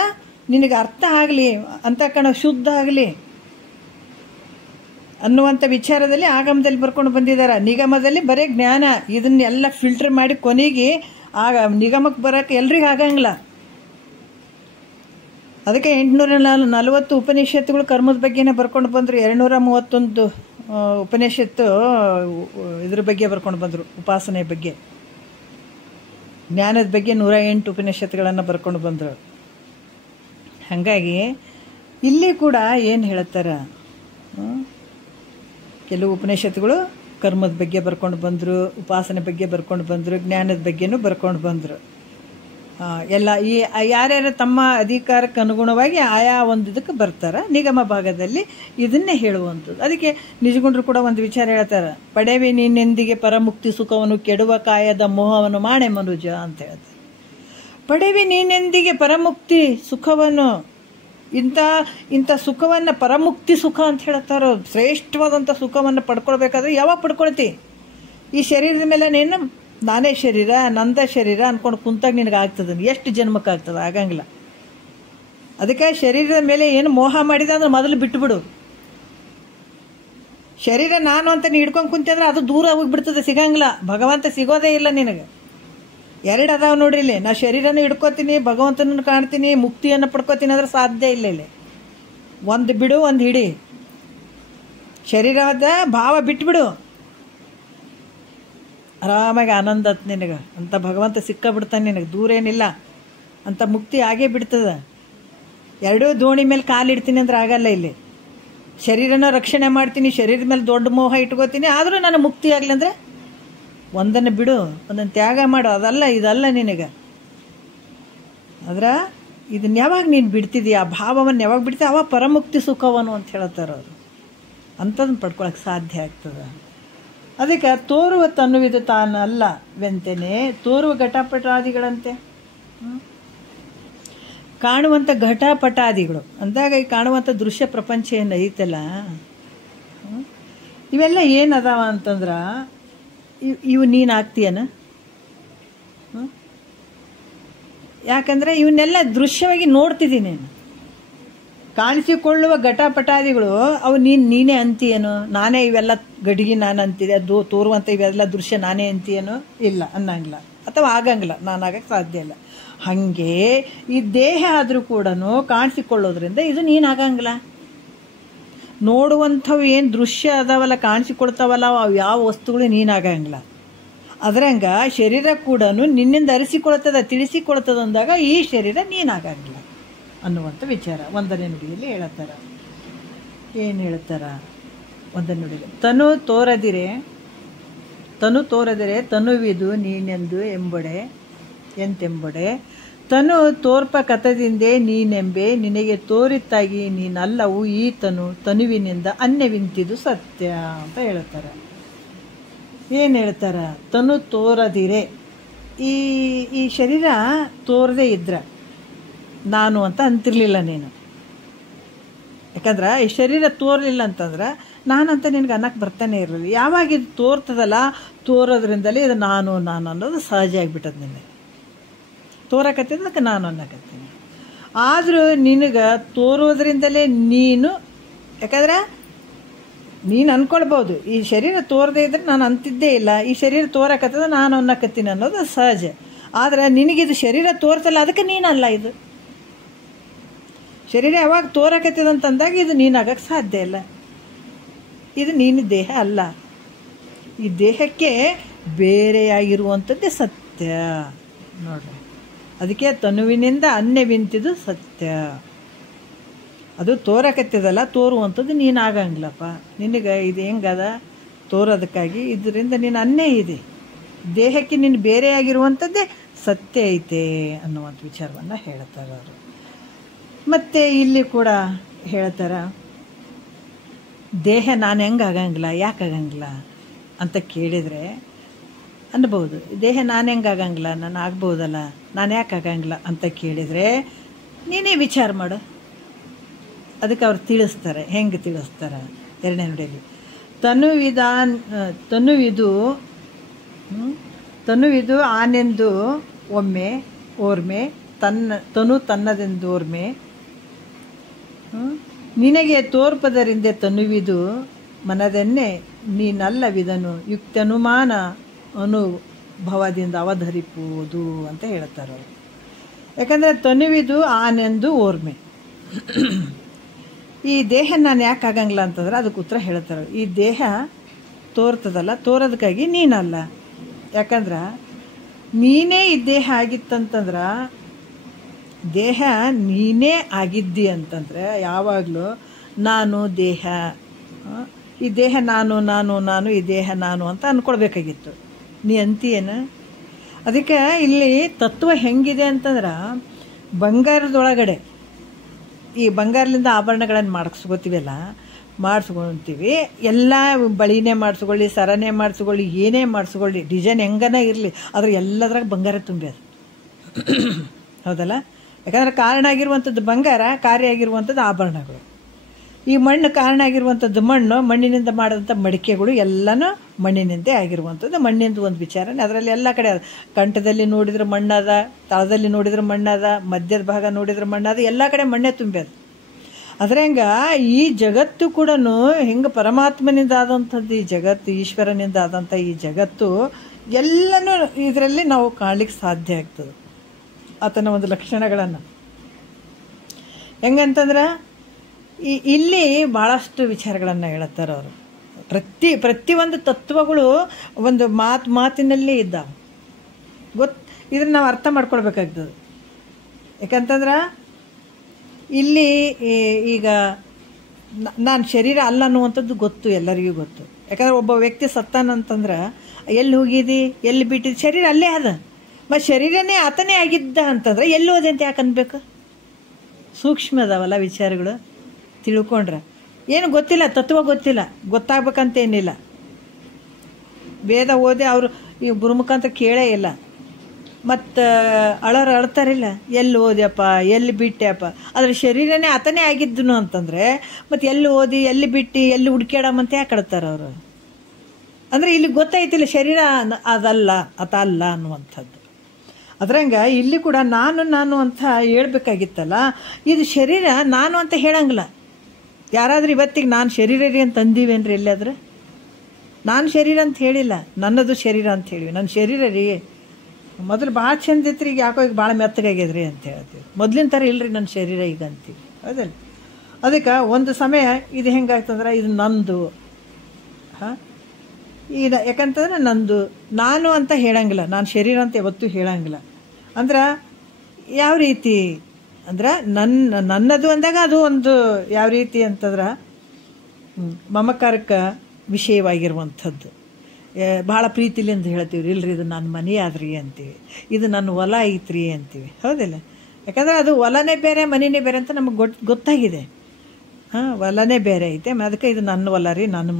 ನಿನಗೆ ಅರ್ಥ ಆಗಲಿ ಅಂತ ಶುದ್ಧ ಆಗಲಿ. ಅನ್ನುವಂಥ ವಿಚಾರದಲ್ಲಿ ಆಗಮದಲ್ಲಿ ಬರ್ಕೊಂಡು ಬಂದಿದ್ದಾರೆ. ನಿಗಮದಲ್ಲಿ ಬರೀ ಜ್ಞಾನ, ಇದನ್ನೆಲ್ಲ ಫಿಲ್ಟರ್ ಮಾಡಿ ಕೊನೆಗೆ ಆಗ ನಿಗಮಕ್ಕೆ ಬರೋಕ್ಕೆ ಎಲ್ರಿಗೂ ಆಗಂಗಿಲ್ಲ. ಅದಕ್ಕೆ 840 ಉಪನಿಷತ್ತುಗಳು ಕರ್ಮದ ಬಗ್ಗೆನೇ ಬರ್ಕೊಂಡು ಬಂದರು. 231 ಉಪನಿಷತ್ತು ಇದ್ರ ಬಗ್ಗೆ ಬರ್ಕೊಂಡು ಬಂದರು, ಉಪಾಸನೆ ಬಗ್ಗೆ. ಜ್ಞಾನದ ಬಗ್ಗೆ 108 ಉಪನಿಷತ್ತುಗಳನ್ನು ಬರ್ಕೊಂಡು ಬಂದರು. ಹಾಗಾಗಿ ಇಲ್ಲಿ ಕೂಡ ಏನು ಹೇಳ್ತಾರೆ, ಕೆಲವು ಉಪನಿಷತ್ತುಗಳು ಕರ್ಮದ ಬಗ್ಗೆ ಬರ್ಕೊಂಡು ಬಂದರು, ಉಪಾಸನೆ ಬಗ್ಗೆ ಬರ್ಕೊಂಡು ಬಂದರು, ಜ್ಞಾನದ ಬಗ್ಗೆನೂ ಬರ್ಕೊಂಡು ಬಂದರು. ಎಲ್ಲ ಈ ಯಾರ್ಯಾರು ತಮ್ಮ ಅಧಿಕಾರಕ್ಕೆ ಅನುಗುಣವಾಗಿ ಆಯಾ ಒಂದು ಇದಕ್ಕೆ ಬರ್ತಾರೆ. ನಿಗಮ ಭಾಗದಲ್ಲಿ ಇದನ್ನೇ ಹೇಳುವಂಥದ್ದು. ಅದಕ್ಕೆ ನಿಜಗುಂಡ್ರು ಕೂಡ ಒಂದು ವಿಚಾರ ಹೇಳ್ತಾರೆ, ಪಡೆವೆ ನೀನೆಂದಿಗೆ ಪರಮುಕ್ತಿ ಸುಖವನ್ನು ಕೆಡುವ ಕಾಯದ ಮೋಹವನ್ನು ಮಾಣೆ ಮನುಜ ಅಂತ ಹೇಳ್ತಾರೆ. ಪಡೆವೆ ನೀನೆಂದಿಗೆ ಪರಮುಕ್ತಿ ಸುಖವನ್ನು, ಇಂಥ ಸುಖವನ್ನು ಪರಮುಕ್ತಿ ಸುಖ ಅಂತ ಹೇಳ್ತಾರೋ, ಶ್ರೇಷ್ಠವಾದಂಥ ಸುಖವನ್ನು ಪಡ್ಕೊಳ್ಬೇಕಾದ್ರೆ ಯಾವಾಗ ಪಡ್ಕೊಳ್ತಿ? ಈ ಶರೀರದ ಮೇಲೆ ನೀನು ನಾನೇ ಶರೀರ, ನಂದ ಶರೀರ ಅಂದ್ಕೊಂಡು ಕುಂತಾಗ ನಿನಗೆ ಆಗ್ತದೆ. ಎಷ್ಟು ಜನ್ಮಕ್ಕೆ ಆಗ್ತದೆ? ಆಗಂಗಿಲ್ಲ. ಅದಕ್ಕೆ ಶರೀರದ ಮೇಲೆ ಏನು ಮೋಹ ಮಾಡಿದ ಅಂದ್ರೆ ಮೊದಲು ಬಿಟ್ಟುಬಿಡು. ಶರೀರ ನಾನು ಅಂತ ನೀ ಹಿಡ್ಕೊಂಡು ಕುಂತಿದ್ರೆ ಅದು ದೂರ ಹೋಗಿಬಿಡ್ತದೆ, ಸಿಗಂಗಿಲ್ಲ. ಭಗವಂತ ಸಿಗೋದೇ ಇಲ್ಲ ನಿನಗೆ. 2 ಅದಾವ ನೋಡ್ರಿ ಇಲ್ಲಿ. ನಾ ಶರೀರನ ಹಿಡ್ಕೋತೀನಿ, ಭಗವಂತನನ್ನು ಕಾಣ್ತೀನಿ, ಮುಕ್ತಿಯನ್ನು ಪಡ್ಕೋತೀನಿ ಅಂದ್ರೆ ಸಾಧ್ಯ ಇಲ್ಲ ಇಲ್ಲಿ. ಒಂದು ಬಿಡು, ಒಂದು ಹಿಡಿ. ಶರೀರದ ಭಾವ ಬಿಟ್ಬಿಡು, ಆರಾಮಾಗಿ ಆನಂದ ಆತ್ ನಿನಗೆ. ಅಂತ ಭಗವಂತ ಸಿಕ್ಕಾಬಿಡ್ತಾನೆ ನಿನಗೆ, ದೂರ ಏನಿಲ್ಲ. ಅಂತ ಮುಕ್ತಿ ಆಗೇ ಬಿಡ್ತದೆ. 2 ದೋಣಿ ಮೇಲೆ ಕಾಲಿಡ್ತೀನಿ ಅಂದ್ರೆ ಆಗಲ್ಲ ಇಲ್ಲಿ. ಶರೀರನ ರಕ್ಷಣೆ ಮಾಡ್ತೀನಿ, ಶರೀರದ ಮೇಲೆ ದೊಡ್ಡ ಮೋಹ ಇಟ್ಕೋತೀನಿ, ಆದರೂ ನಾನು ಮುಕ್ತಿ ಆಗಲಿ ಅಂದರೆ ಒಂದನ್ನು ಬಿಡು, ಒಂದನ್ನು ತ್ಯಾಗ ಮಾಡು. ಅದಲ್ಲ ಇದಲ್ಲ ನಿನಗೆ. ಆದ್ರೆ ಇದನ್ನ ಯಾವಾಗ ನೀನು ಬಿಡ್ತಿದ್ದೀಯ, ಆ ಭಾವವನ್ನು ಯಾವಾಗ ಬಿಡ್ತೀಯ, ಅವಾಗ ಪರಮುಕ್ತಿ ಸುಖವನ್ನು ಅಂತ ಹೇಳ್ತಾರೆ ಅವರು. ಅಂಥದನ್ನು ಪಡ್ಕೊಳಕ್ಕೆ ಸಾಧ್ಯ ಆಗ್ತದೆ. ಅದಕ್ಕೆ ತೋರುವ ತನ್ನುವಿದು ತಾನಲ್ಲ ವೆಂತೆನೆ ತೋರುವ ಘಟಪಟಾದಿಗಳಂತೆ. ಕಾಣುವಂಥ ಘಟಪಟಾದಿಗಳು ಅಂದಾಗ ಈ ಕಾಣುವಂಥ ದೃಶ್ಯ ಪ್ರಪಂಚ ಏನು ಐತಲ್ಲ, ಇವೆಲ್ಲ ಏನದಾವ ಅಂತಂದ್ರೆ ಇವು ನೀನು ಆಗ್ತೀಯನ? ಯಾಕಂದರೆ ಇವನ್ನೆಲ್ಲ ದೃಶ್ಯವಾಗಿ ನೋಡ್ತಿದ್ದೀನಿ. ಕಾಣಿಸಿಕೊಳ್ಳುವ ಘಟಪಟಾದಿಗಳು ಅವು ನೀನೇ ಅಂತೀಯೇನು? ನಾನೇ ಇವೆಲ್ಲ ಗಡಿಗೆ ನಾನು ಅಂತಿದೆ, ತೋರುವಂಥ ಇವೆಲ್ಲ ದೃಶ್ಯ ನಾನೇ ಅಂತೀಯೇನು? ಇಲ್ಲ, ಅನ್ನಂಗಿಲ್ಲ. ಅಥವಾ ಆಗಂಗಿಲ್ಲ, ನಾನು ಆಗಕ್ಕೆ ಸಾಧ್ಯ ಇಲ್ಲ. ಹಾಗೆ ಈ ದೇಹ ಆದರೂ ಕೂಡ ಕಾಣಿಸಿಕೊಳ್ಳೋದ್ರಿಂದ ಇದು ನೀನಾಗಂಗಿಲ್ಲ. ನೋಡುವಂಥವು ಏನು ದೃಶ್ಯ ಅದಾವಲ್ಲ, ಕಾಣಿಸಿಕೊಳ್ತಾವಲ್ಲ, ಅವು ಯಾವ ವಸ್ತುಗಳು ನೀನಾಗಂಗಿಲ್ಲ. ಅದರಂಗ ಶರೀರ ಕೂಡ ನಿನ್ನಿಂದ ಅರಿಸಿಕೊಳ್ತದ, ತಿಳಿಸಿಕೊಳ್ತದ ಅಂದಾಗ ಈ ಶರೀರ ನೀನಾಗಂಗಿಲ್ಲ ಅನ್ನುವಂಥ ವಿಚಾರ 1ನೇ ನುಡಿಯಲ್ಲಿ ಹೇಳ್ತಾರ. ಏನು ಹೇಳ್ತಾರ 1ನೇ ನುಡಿಯಲ್ಲಿ? ತನು ತೋರದಿರೆ ತನುವಿದು ನೀನೆಂದು ಎಂತೆಂಬಡೆ ತನು ತೋರ್ಪ ಕಥದಿಂದೆ ನೀನೆಂಬೆ ನಿನಗೆ ತೋರಿತ್ತಾಗಿ ನೀನಲ್ಲವು ಈ ತನುವಿನಿಂದ ಅನ್ಯವಿಂತಿದು ಸತ್ಯ ಅಂತ ಹೇಳ್ತಾರೆ. ಏನು ಹೇಳ್ತಾರ? ತನು ತೋರದಿರೆ, ಈ ಶರೀರ ತೋರದೇ ಇದ್ರೆ ನಾನು ಅಂತ ಅಂತಿರ್ಲಿಲ್ಲ ನೀನು. ಯಾಕಂದ್ರೆ ಈ ಶರೀರ ತೋರಲಿಲ್ಲ ಅಂತಂದ್ರೆ ನಾನಂತ ನಿನಗೆ ಅನ್ನಕ್ಕೆ ಬರ್ತಾನೆ ಇರಲಿಲ್ಲ. ಯಾವಾಗ ಇದು ತೋರ್ತದಲ್ಲ, ತೋರೋದ್ರಿಂದಲೇ ಇದು ನಾನು ಅನ್ನೋದು ಸಹಜ ಆಗಿಬಿಟ್ಟದ. ನಿನಗೆ ತೋರಕತ್ತಿದ್ದಕ್ಕೆ ನಾನು ಅನ್ನಕತ್ತೀನಿ. ಆದರೂ ನಿನಗೆ ತೋರೋದ್ರಿಂದಲೇ ನೀನು, ಯಾಕಂದ್ರೆ ನೀನು ಅಂದ್ಕೊಳ್ಬೋದು ಈ ಶರೀರ ತೋರದೇ ಇದ್ರೆ ನಾನು ಅಂತಿದ್ದೇ ಇಲ್ಲ, ಈ ಶರೀರ ತೋರಕತ್ತದ ನಾನು ಅನ್ನಕತ್ತೀನಿ ಅನ್ನೋದು ಸಹಜ. ಆದರೆ ನಿನಗಿದು ಶರೀರ ತೋರ್ತಲ್ಲ, ಅದಕ್ಕೆ ನೀನಲ್ಲ. ಇದು ಶರೀರ ಯಾವಾಗ ತೋರಕತ್ತದಂತಂದಾಗ ಇದು ನೀನಾಗಕ್ಕೆ ಸಾಧ್ಯ ಇಲ್ಲ. ಇದು ನೀನು ದೇಹ ಅಲ್ಲ. ಈ ದೇಹಕ್ಕೆ ಬೇರೆಯಾಗಿರುವಂಥದ್ದೇ ಸತ್ಯ ನೋಡ್ರಿ. ಅದಕ್ಕೆ ತನುವಿನಿಂದ ಅನ್ಯವಿಂತಿದು ಸತ್ಯ. ಅದು ತೋರಕತ್ತದಲ್ಲ, ತೋರುವಂಥದ್ದು ನೀನಾಗಂಗಿಲ್ಲಪ್ಪ. ನಿನಗೆ ಇದು ಹೆಂಗದ ತೋರೋದಕ್ಕಾಗಿ ಇದರಿಂದ ನೀನು ಅನ್ಯ ಇದೆ. ದೇಹಕ್ಕೆ ನೀನು ಬೇರೆಯಾಗಿರುವಂಥದ್ದೇ ಸತ್ಯ ಐತೆ ಅನ್ನುವಂಥ ವಿಚಾರವನ್ನು ಹೇಳ್ತಾರೆ ಅವರು. ಮತ್ತು ಇಲ್ಲಿ ಕೂಡ ಹೇಳ್ತಾರೆ, ದೇಹ ನಾನು ಹೆಂಗೆ ಆಗಂಗಿಲ್ಲ, ಯಾಕೆ ಆಗಂಗಿಲ್ಲ ಅಂತ ಕೇಳಿದರೆ ಅನ್ಬೋದು. ದೇಹ ನಾನು ಹೆಂಗೆ ಆಗಂಗಿಲ್ಲ, ನಾನು ಆಗ್ಬೋದಲ್ಲ, ನಾನು ಯಾಕೆ ಆಗಂಗಿಲ್ಲ ಅಂತ ಕೇಳಿದರೆ ನೀನೇ ವಿಚಾರ ಮಾಡು. ಅದಕ್ಕೆ ಅವ್ರು ತಿಳಿಸ್ತಾರೆ. ಹೆಂಗೆ ತಿಳಿಸ್ತಾರೆ? 2ನೇ ನುಡಿಯಲ್ಲಿ ತನುವಿದು ಆನೆಂದು ಒಮ್ಮೆ ಓರ್ಮೆ ತನು ತನ್ನದೆಂದೋರ್ಮೆ ನಿನಗೆ ತೋರ್ಪದರಿಂದ ತನುವಿದು ಮನದನ್ನೇ ನೀನಲ್ಲವಿದನು ಯುಕ್ತನುಮಾನ ಅನುಭವದಿಂದ ಅವಧರಿಪುವುದು ಅಂತ ಹೇಳ್ತಾರೆ ಅವರು. ಯಾಕಂದರೆ ತನುವಿದು ಆನೆಂದು ಓರ್ಮೆ. ಈ ದೇಹ ನಾನು ಯಾಕೆ ಆಗಂಗಿಲ್ಲ ಅಂತಂದ್ರೆ ಅದಕ್ಕೆ ಉತ್ತರ ಹೇಳ್ತಾರೆ. ಈ ದೇಹ ತೋರ್ತದಲ್ಲ, ತೋರೋದಕ್ಕಾಗಿ ನೀನಲ್ಲ. ಯಾಕಂದ್ರೆ ನೀನೇ ಈ ದೇಹ ಆಗಿತ್ತಂತಂದ್ರೆ, ದೇಹ ನೀನೇ ಆಗಿದ್ದಿ ಅಂತಂದರೆ ಯಾವಾಗಲೂ ನಾನು ದೇಹ, ಈ ದೇಹ ನಾನು ನಾನು ನಾನು ಈ ದೇಹ ನಾನು ಅಂತ ಅಂದ್ಕೊಳ್ಬೇಕಾಗಿತ್ತು. ನೀ ಅಂತೀಯೇನು? ಅದಕ್ಕೆ ಇಲ್ಲಿ ತತ್ವ ಹೆಂಗಿದೆ ಅಂತಂದ್ರೆ, ಬಂಗಾರದೊಳಗಡೆ ಈ ಬಂಗಾರದಿಂದ ಆಭರಣಗಳನ್ನು ಮಾಡಿಸ್ಕೋತೀವಲ್ಲ, ಮಾಡಿಸ್ಕೊತೀವಿ. ಎಲ್ಲ ಬಳಿನೇ ಮಾಡಿಸ್ಕೊಳ್ಳಿ, ಸರನೇ ಮಾಡಿಸ್ಕೊಳ್ಳಿ, ಏನೇ ಮಾಡಿಸ್ಕೊಳ್ಳಿ, ಡಿಸೈನ್ ಹೆಂಗನ ಇರಲಿ, ಆದರೆ ಎಲ್ಲದ್ರಾಗ ಬಂಗಾರ ತುಂಬ್ಯದ. ಹೌದಲ್ಲ? ಯಾಕಂದ್ರೆ ಕಾರಣ ಆಗಿರುವಂಥದ್ದು ಬಂಗಾರ, ಕಾರ್ಯ ಆಗಿರುವಂಥದ್ದು ಆಭರಣಗಳು. ಈ ಮಣ್ಣು ಕಾರಣ ಆಗಿರುವಂಥದ್ದು ಮಣ್ಣು, ಮಣ್ಣಿನಿಂದ ಮಾಡಿದಂಥ ಮಡಿಕೆಗಳು ಎಲ್ಲನೂ ಮಣ್ಣಿನಿಂದೇ ಆಗಿರುವಂಥದ್ದು. ಮಣ್ಣಿಂದ ಒಂದು ವಿಚಾರನೇ ಅದರಲ್ಲಿ ಎಲ್ಲ ಕಡೆ ಅದ. ಕಂಠದಲ್ಲಿ ನೋಡಿದ್ರೆ ಮಣ್ಣದ, ತಳದಲ್ಲಿ ನೋಡಿದ್ರೆ ಮಣ್ಣದ, ಮಧ್ಯದ ಭಾಗ ನೋಡಿದ್ರೆ ಮಣ್ಣದ, ಎಲ್ಲ ಕಡೆ ಮಣ್ಣೇ ತುಂಬ್ಯದ. ಅದ್ರಂಗ ಈ ಜಗತ್ತು ಕೂಡ ಹೆಂಗೆ ಪರಮಾತ್ಮನಿಂದ ಆದಂಥದ್ದು ಈ ಜಗತ್ತು, ಈಶ್ವರನಿಂದ ಆದಂಥ ಈ ಜಗತ್ತು ಎಲ್ಲನೂ ಇದರಲ್ಲಿ ನಾವು ಕಾಣಲಿಕ್ಕೆ ಸಾಧ್ಯ ಆಗ್ತದೆ, ಆತನ ಒಂದು ಲಕ್ಷಣಗಳನ್ನು. ಹೆಂಗಂತಂದ್ರೆ ಇಲ್ಲಿ ಭಾಳಷ್ಟು ವಿಚಾರಗಳನ್ನು ಹೇಳುತ್ತಾರೆ ಅವರು. ಪ್ರತಿಯೊಂದು ತತ್ವಗಳು ಒಂದು ಮಾತಿನಲ್ಲಿ ಇದ್ದಾವೆ. ಇದನ್ನು ನಾವು ಅರ್ಥ ಮಾಡ್ಕೊಳ್ಬೇಕಾಗ್ತದೆ. ಯಾಕಂತಂದ್ರೆ ಇಲ್ಲಿ ಈಗ ನಾನು ಶರೀರ ಅಲ್ಲ ಅನ್ನುವಂಥದ್ದು ಗೊತ್ತು, ಎಲ್ಲರಿಗೂ ಗೊತ್ತು. ಯಾಕಂದ್ರೆ ಒಬ್ಬ ವ್ಯಕ್ತಿ ಸತ್ತಾನಂತಂದ್ರೆ ಎಲ್ಲಿ ಹೋಗಿದ್ದಿ, ಎಲ್ಲಿ ಬಿಟ್ಟಿದ್ದು, ಶರೀರ ಅಲ್ಲೇ ಅದ. ಮತ್ತು ಶರೀರನೇ ಆತನೇ ಆಗಿದ್ದ ಅಂತಂದ್ರೆ ಎಲ್ಲಿ ಹೋದೆ ಅಂತ ಯಾಕೆ ಅನ್ಬೇಕು? ಸೂಕ್ಷ್ಮ ಅದಾವಲ್ಲ ವಿಚಾರಗಳು, ತಿಳ್ಕೊಂಡ್ರೆ. ಏನು ಗೊತ್ತಿಲ್ಲ, ತತ್ವ ಗೊತ್ತಿಲ್ಲ, ಗೊತ್ತಾಗ್ಬೇಕಂತೇನಿಲ್ಲ. ವೇದ ಓದಿ ಅವರು ಈ ಗುರುಮುಖಾಂತರ ಕೇಳೇ ಇಲ್ಲ. ಮತ್ತು ಅಳ್ತಾರಿಲ್ಲ, ಎಲ್ಲಿ ಓದ್ಯಪ್ಪ, ಎಲ್ಲಿ ಬಿಟ್ಟೆಪ್ಪ. ಆದರೆ ಶರೀರನೇ ಆತನೇ ಆಗಿದ್ದನು ಅಂತಂದರೆ ಮತ್ತು ಎಲ್ಲಿ ಓದಿ, ಎಲ್ಲಿ ಬಿಟ್ಟು, ಎಲ್ಲಿ ಹುಡ್ಕ್ಯಾಡಮ್ಮಂತ ಯಾಕೆ ಅಳ್ತಾರೆ ಅವರು? ಅಂದರೆ ಇಲ್ಲಿ ಗೊತ್ತಾಯ್ತಿಲ್ಲ ಶರೀರ ಅದಲ್ಲ, ಅಲ್ಲ ಅನ್ನುವಂಥದ್ದು. ಅದ್ರಂಗ ಇಲ್ಲಿ ಕೂಡ ನಾನು ಅಂತ ಹೇಳ್ಬೇಕಾಗಿತ್ತಲ್ಲ, ಇದು ಶರೀರ ನಾನು ಅಂತ ಹೇಳಂಗಿಲ್ಲ. ಯಾರಾದ್ರೂ ಇವತ್ತಿಗೆ ನಾನು ಶರೀರ ರೀ ಅಂತ ಅಂದೀವೇನ್ರಿ? ಎಲ್ಲಾದ್ರೆ ನಾನು ಶರೀರ ಅಂತ ಹೇಳಿಲ್ಲ, ನನ್ನದು ಶರೀರ ಅಂತ ಹೇಳಿವಿ. ನನ್ನ ಶರೀರ ರೀ ಮೊದಲು ಭಾಳ ಚಂದ ಇತ್ತು, ಈಗ ಯಾಕೋ ಈಗ ಭಾಳ ಮೆತ್ತಗಾಗ್ಯದ್ರಿ ಅಂತ ಹೇಳ್ತೀವಿ. ಮೊದಲಿನ ಥರ ಇಲ್ಲರಿ ನನ್ನ ಶರೀರ ಈಗ ಅಂತೀವಿ, ಹೌದಲ್ಲ? ಅದಕ್ಕೆ ಒಂದು ಸಮಯ ಇದು ಹೆಂಗಾಗ್ತಂದ್ರೆ ಇದು ನಂದು. ಈಗ ಯಾಕಂತಂದ್ರೆ ನಂದು ನಾನು ಅಂತ ಹೇಳಂಗಿಲ್ಲ, ನಾನು ಶರೀರ ಅಂತ ಯಾವತ್ತೂ ಹೇಳಂಗಿಲ್ಲ. ಅಂದ್ರೆ ಯಾವ ರೀತಿ ಅಂದ್ರೆ ನನ್ನದು ಅಂದಾಗ ಅದು ಒಂದು ಯಾವ ರೀತಿ ಅಂತಂದ್ರೆ ಮಮಕಾರಕ್ಕೆ ವಿಷಯವಾಗಿರುವಂಥದ್ದು. ಭಾಳ ಪ್ರೀತಿಲಿಂದ ಹೇಳ್ತೀವಿ ರೀ, ಇಲ್ರಿ ಇದು ನನ್ನ ಮನೆ ಆದ್ರಿ ಅಂತೀವಿ, ಇದು ನನ್ನ ಹೊಲ ಐತ್ರಿ ಅಂತೀವಿ, ಹೌದಿಲ್ಲ? ಯಾಕಂದ್ರೆ ಅದು ಹೊಲನೇ ಬೇರೆ ಮನೆಯೇ ಬೇರೆ ಅಂತ ನಮಗೆ ಗೊತ್ತಾಗಿದೆ. ಹೊಲನೇ ಬೇರೆ ಐತೆ, ಅದಕ್ಕೆ ಇದು ನನ್ನ ಹೊಲ ರೀ, ನನ್ನ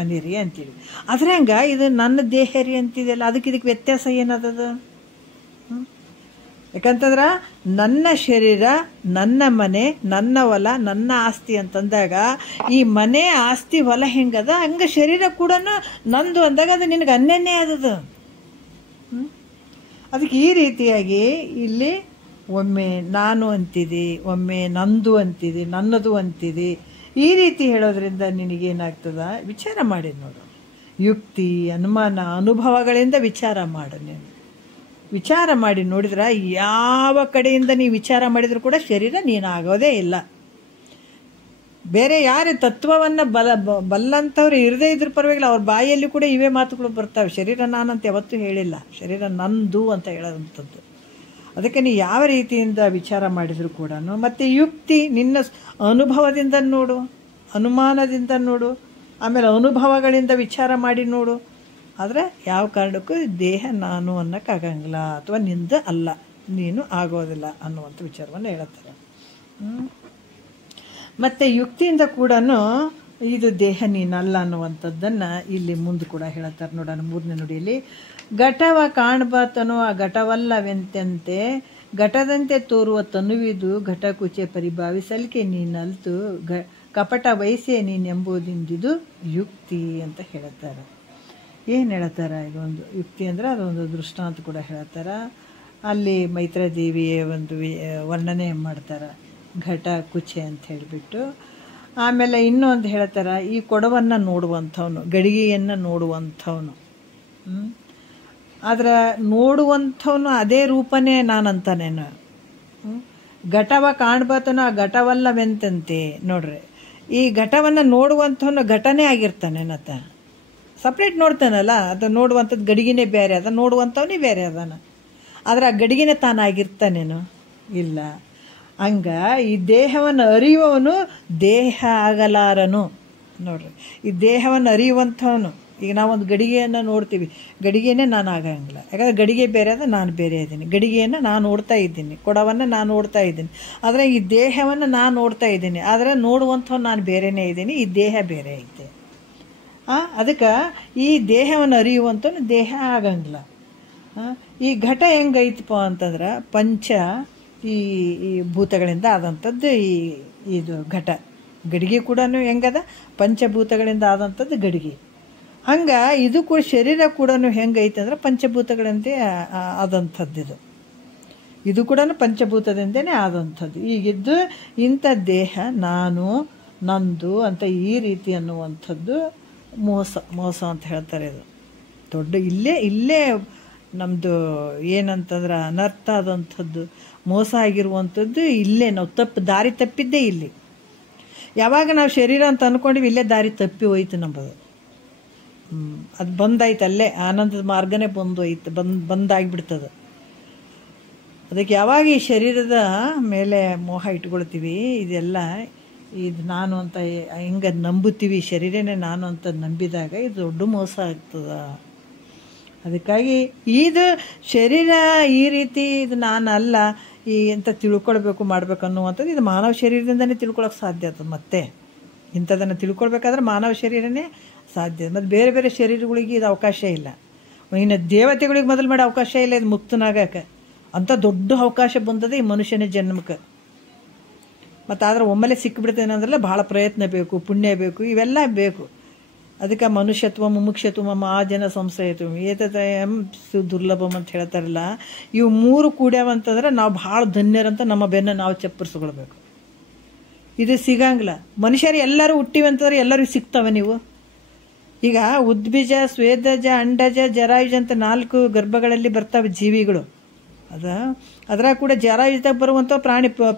ಮನೆ ರೀ ಅಂತೀವಿ. ಅದ್ರಂಗ ಇದು ನನ್ನ ದೇಹ ರೀ ಅಂತಿದೆಯಲ್ಲ, ಇದಕ್ಕೆ ವ್ಯತ್ಯಾಸ ಏನದದು? ಯಾಕಂತಂದ್ರೆ ನನ್ನ ಶರೀರ, ನನ್ನ ಮನೆ, ನನ್ನ ಹೊಲ, ನನ್ನ ಆಸ್ತಿ ಅಂತಂದಾಗ ಈ ಮನೆ, ಆಸ್ತಿ, ಹೊಲ ಹೆಂಗದ ಹಂಗೆ ಶರೀರ ಕೂಡ ನಂದು ಅಂದಾಗ ಅದು ನಿನಗೆ ಅನ್ಯನ್ನೇ ಆದದು. ಅದಕ್ಕೆ ಈ ರೀತಿಯಾಗಿ ಇಲ್ಲಿ ಒಮ್ಮೆ ನಾನು ಅಂತಿದೆ, ಒಮ್ಮೆ ನಂದು ಅಂತಿದೆ, ನನ್ನದು ಅಂತಿದೆ. ಈ ರೀತಿ ಹೇಳೋದ್ರಿಂದ ನಿನಗೇನಾಗ್ತದ? ವಿಚಾರ ಮಾಡಿ ನೋಡು. ಯುಕ್ತಿ, ಅನುಮಾನ, ಅನುಭವಗಳಿಂದ ವಿಚಾರ ಮಾಡು. ನೀನು ವಿಚಾರ ಮಾಡಿ ನೋಡಿದ್ರೆ ಯಾವ ಕಡೆಯಿಂದ ನೀವು ವಿಚಾರ ಮಾಡಿದರೂ ಕೂಡ ಶರೀರ ನೀನಾಗೋದೇ ಇಲ್ಲ. ಬೇರೆ ಯಾರು ತತ್ವವನ್ನು ಬಲ್ಲಂಥವ್ರು ಇರದೇ ಇದ್ರ ಪರವಾಗಿಲ್ಲ, ಅವ್ರ ಬಾಯಲ್ಲಿ ಕೂಡ ಇವೇ ಮಾತುಗಳು ಬರ್ತಾವೆ. ಶರೀರ ನಾನಂತ ಯಾವತ್ತೂ ಹೇಳಿಲ್ಲ, ಶರೀರ ನಂದು ಅಂತ ಹೇಳೋವಂಥದ್ದು. ಅದಕ್ಕೆ ನೀ ಯಾವ ರೀತಿಯಿಂದ ವಿಚಾರ ಮಾಡಿದರೂ ಕೂಡ, ಮತ್ತು ಯುಕ್ತಿ ನಿನ್ನ ಅನುಭವದಿಂದ ನೋಡು, ಅನುಮಾನದಿಂದ ನೋಡು, ಆಮೇಲೆ ಅನುಭವಗಳಿಂದ ವಿಚಾರ ಮಾಡಿ ನೋಡು. ಆದರೆ ಯಾವ ಕಾರಣಕ್ಕೂ ದೇಹ ನಾನು ಅನ್ನೋಕ್ಕಾಗಂಗಿಲ್ಲ, ಅಥವಾ ನಿಂದ ಅಲ್ಲ, ನೀನು ಆಗೋದಿಲ್ಲ ಅನ್ನುವಂಥ ವಿಚಾರವನ್ನು ಹೇಳ್ತಾರೆ. ಮತ್ತು ಯುಕ್ತಿಯಿಂದ ಕೂಡ ಇದು ದೇಹ ನೀನಲ್ಲ ಅನ್ನುವಂಥದ್ದನ್ನು ಇಲ್ಲಿ ಮುಂದೆ ಕೂಡ ಹೇಳ್ತಾರೆ. ನೋಡೋಣ 3ನೇ ನುಡಿಯಲ್ಲಿ, ಘಟವ ಕಾಣಬಾತನೋ ಆ ಘಟವಲ್ಲವೆಂತೆಂತೆ ಘಟದಂತೆ ತೋರುವ ತನುವಿದು ಘಟಕುಚೆ ಪರಿಭಾವಿಸಲಿಕ್ಕೆ ನೀನಲ್ತು ಕಪಟ ವಯಸ್ಸೇ ನೀನೆಂಬುದಿಂದಿದು ಯುಕ್ತಿ ಅಂತ ಹೇಳ್ತಾರೆ. ಏನು ಹೇಳ್ತಾರೆ? ಇದೊಂದು ಯುಕ್ತಿ ಅಂದರೆ ಅದೊಂದು ದೃಷ್ಟಾಂತ ಕೂಡ ಹೇಳ್ತಾರೆ. ಅಲ್ಲಿ ಮೈತ್ರಾದೇವಿಯ ಒಂದು ವರ್ಣನೆ ಮಾಡ್ತಾರೆ, ಘಟ ಕುಚೆ ಅಂತ ಹೇಳಿಬಿಟ್ಟು. ಆಮೇಲೆ ಇನ್ನೊಂದು ಹೇಳ್ತಾರೆ, ಈ ಕೊಡವನ್ನು ನೋಡುವಂಥವನು, ಗಡಿಗೆಯನ್ನು ನೋಡುವಂಥವನು. ಆದ್ರೆ ನೋಡುವಂಥವನು ಅದೇ ರೂಪನೇ ನಾನಂತಾನೇನು. ಘಟವ ಕಾಣ್ಬತನೋ ಆ ಘಟವಲ್ಲವೆಂತಂತೆ. ನೋಡ್ರಿ, ಈ ಘಟವನ್ನು ನೋಡುವಂಥವನು ಘಟನೆ ಆಗಿರ್ತಾನೇನತ್ತ, ಸಪ್ರೇಟ್ ನೋಡ್ತಾನಲ್ಲ. ಅದು ನೋಡುವಂಥದ್ದು ಗಡಿಗೆನೇ ಬೇರೆ ಅದ, ನೋಡುವಂಥವನೇ ಬೇರೆ ಅದಾನ. ಆದರೆ ಆ ಗಡಿಗೆನೇ ತಾನಾಗಿರ್ತಾನೇನು? ಇಲ್ಲ. ಹಂಗ ಈ ದೇಹವನ್ನು ಅರಿಯುವವನು ದೇಹ ಆಗಲಾರನು. ನೋಡ್ರಿ, ಈ ದೇಹವನ್ನು ಅರಿಯುವಂಥವನು. ಈಗ ನಾವೊಂದು ಗಡಿಗೆಯನ್ನು ನೋಡ್ತೀವಿ, ಗಡಿಗೆನೇ ನಾನು ಆಗಂಗಿಲ್ಲ. ಯಾಕಂದರೆ ಗಡಿಗೆ ಬೇರೆ ಅದ, ನಾನು ಬೇರೆ ಇದ್ದೀನಿ. ಗಡಿಗೆಯನ್ನು ನಾನು ನೋಡ್ತಾ ಇದ್ದೀನಿ, ಕೊಡವನ್ನು ನಾನು ನೋಡ್ತಾ ಇದ್ದೀನಿ. ಆದರೆ ಈ ದೇಹವನ್ನು ನಾನು ನೋಡ್ತಾ ಇದ್ದೀನಿ. ಆದರೆ ನೋಡುವಂಥವ್ನು ನಾನು ಬೇರೆಯೇ ಇದ್ದೀನಿ, ಈ ದೇಹ ಬೇರೆ ಐತೆ. ಅದಕ್ಕೆ ಈ ದೇಹವನ್ನು ಅರಿಯುವಂಥವ್ನು ದೇಹ ಆಗಂಗಿಲ್ಲ. ಈ ಘಟ ಹೆಂಗೈತಪ್ಪ ಅಂತಂದ್ರೆ ಪಂಚ ಈ ಭೂತಗಳಿಂದ ಆದಂಥದ್ದು ಇದು ಘಟ. ಗಡಿಗೆ ಕೂಡ ಹೆಂಗದ, ಪಂಚಭೂತಗಳಿಂದ ಆದಂಥದ್ದು ಗಡಿಗೆ. ಹಂಗೆ ಇದು ಕೂಡ ಶರೀರ ಕೂಡ ಹೆಂಗೈತೆ ಅಂದ್ರೆ ಪಂಚಭೂತಗಳಂತೆ ಆದಂಥದ್ದು. ಇದು ಕೂಡ ಪಂಚಭೂತದಿಂದನೇ ಆದಂಥದ್ದು. ಈಗಿದ್ದು ಇಂಥ ದೇಹ ನಾನು ನಂದು ಅಂತ ಈ ರೀತಿ ಅನ್ನುವಂಥದ್ದು ಮೋಸ ಅಂತ ಹೇಳ್ತಾರೆ. ಇದು ದೊಡ್ಡ ಇಲ್ಲೇ ನಮ್ಮದು ಏನಂತಂದ್ರೆ ಅನರ್ಥ ಆದಂಥದ್ದು, ಮೋಸ ಆಗಿರುವಂಥದ್ದು ಇಲ್ಲೇ. ನಾವು ದಾರಿ ತಪ್ಪಿದ್ದೇ ಇಲ್ಲಿ. ಯಾವಾಗ ನಾವು ಶರೀರ ಅಂತ ಅಂದ್ಕೊಂಡಿವಿ, ಇಲ್ಲೇ ದಾರಿ ತಪ್ಪಿ ಹೋಯ್ತು ನಮ್ಮದು. ಅದು ಬಂದಾಯ್ತು, ಅಲ್ಲೇ ಆನಂದದ ಮಾರ್ಗನೇ ಬಂದಾಗಿಬಿಡ್ತದೆ. ಅದಕ್ಕೆ ಯಾವಾಗ ಈ ಶರೀರದ ಮೇಲೆ ಮೋಹ ಇಟ್ಕೊಳ್ತೀವಿ, ಇದೆಲ್ಲ ಇದು ನಾನು ಅಂತ ಹಿಂಗೆ ನಂಬುತ್ತೀವಿ, ಶರೀರನೇ ನಾನು ಅಂತ ನಂಬಿದಾಗ ಇದು ದೊಡ್ಡ ಮೋಸ ಆಗ್ತದ. ಅದಕ್ಕಾಗಿ ಇದು ಶರೀರ ಈ ರೀತಿ ಇದು ನಾನು ಅಲ್ಲ ಅಂತ ತಿಳ್ಕೊಳ್ಬೇಕು, ಮಾಡ್ಬೇಕು ಅನ್ನುವಂಥದ್ದು ಇದು ಮಾನವ ಶರೀರದಿಂದನೇ ತಿಳ್ಕೊಳಕ್ಕೆ ಸಾಧ್ಯ ಆಗ್ತದೆ. ಮತ್ತೆ ಇಂಥದನ್ನು ತಿಳ್ಕೊಳ್ಬೇಕಾದ್ರೆ ಮಾನವ ಶರೀರನೇ ಸಾಧ್ಯ. ಮತ್ತು ಬೇರೆ ಬೇರೆ ಶರೀರಗಳಿಗೆ ಇದು ಅವಕಾಶ ಇಲ್ಲ. ಇನ್ನು ದೇವತೆಗಳಿಗೆ ಮೊದಲು ಮಾಡೋ ಅವಕಾಶ ಇಲ್ಲ ಇದು ಮುಕ್ತನಾಗಕ್ಕೆ. ಅಂಥ ದೊಡ್ಡ ಅವಕಾಶ ಬಂದದೆ ಈ ಮನುಷ್ಯನ ಜನ್ಮಕ್ಕೆ. ಮತ್ತು ಆದ್ರೆ ಒಮ್ಮೆಲೆ ಸಿಕ್ಕಿಬಿಡ್ತೇನೆ ಅಂದ್ರಲ್ಲ ಭಾಳ ಪ್ರಯತ್ನ ಬೇಕು, ಪುಣ್ಯ ಬೇಕು, ಇವೆಲ್ಲ ಬೇಕು. ಅದಕ್ಕೆ ಮನುಷ್ಯತ್ವ ಮುಮುಕ್ಷತ್ವ ಮಹಾಜನ ಸಂಶಯತ್ವ ಏತಂ ದುರ್ಲಭಮ್ ಅಂತ ಹೇಳ್ತಾರಲ್ಲ, ಇವು ಮೂರು ಕೂಡ್ಯಾವಂತಂದ್ರೆ ನಾವು ಭಾಳ ಧನ್ಯರಂತ ನಮ್ಮ ಬೆನ್ನ ನಾವು ಚಪ್ಪರಿಸ್ಕೊಳ್ಬೇಕು. ಇದು ಸಿಗಂಗಿಲ್ಲ. ಮನುಷ್ಯರು ಎಲ್ಲರೂ ಹುಟ್ಟಿವಂತಂದ್ರೆ ಎಲ್ಲರಿಗೂ ಸಿಗ್ತವೆ. ನೀವು ಈಗ ಉದ್ಬೀಜ, ಸ್ವೇದಜ, ಅಂಡಜ, ಜರಾಯುಜ ಅಂತ 4 ಗರ್ಭಗಳಲ್ಲಿ ಬರ್ತಾವೆ ಜೀವಿಗಳು. ಅದ್ರಾಗ ಕೂಡ ಜರಾಯುಜದಾಗ ಬರುವಂಥ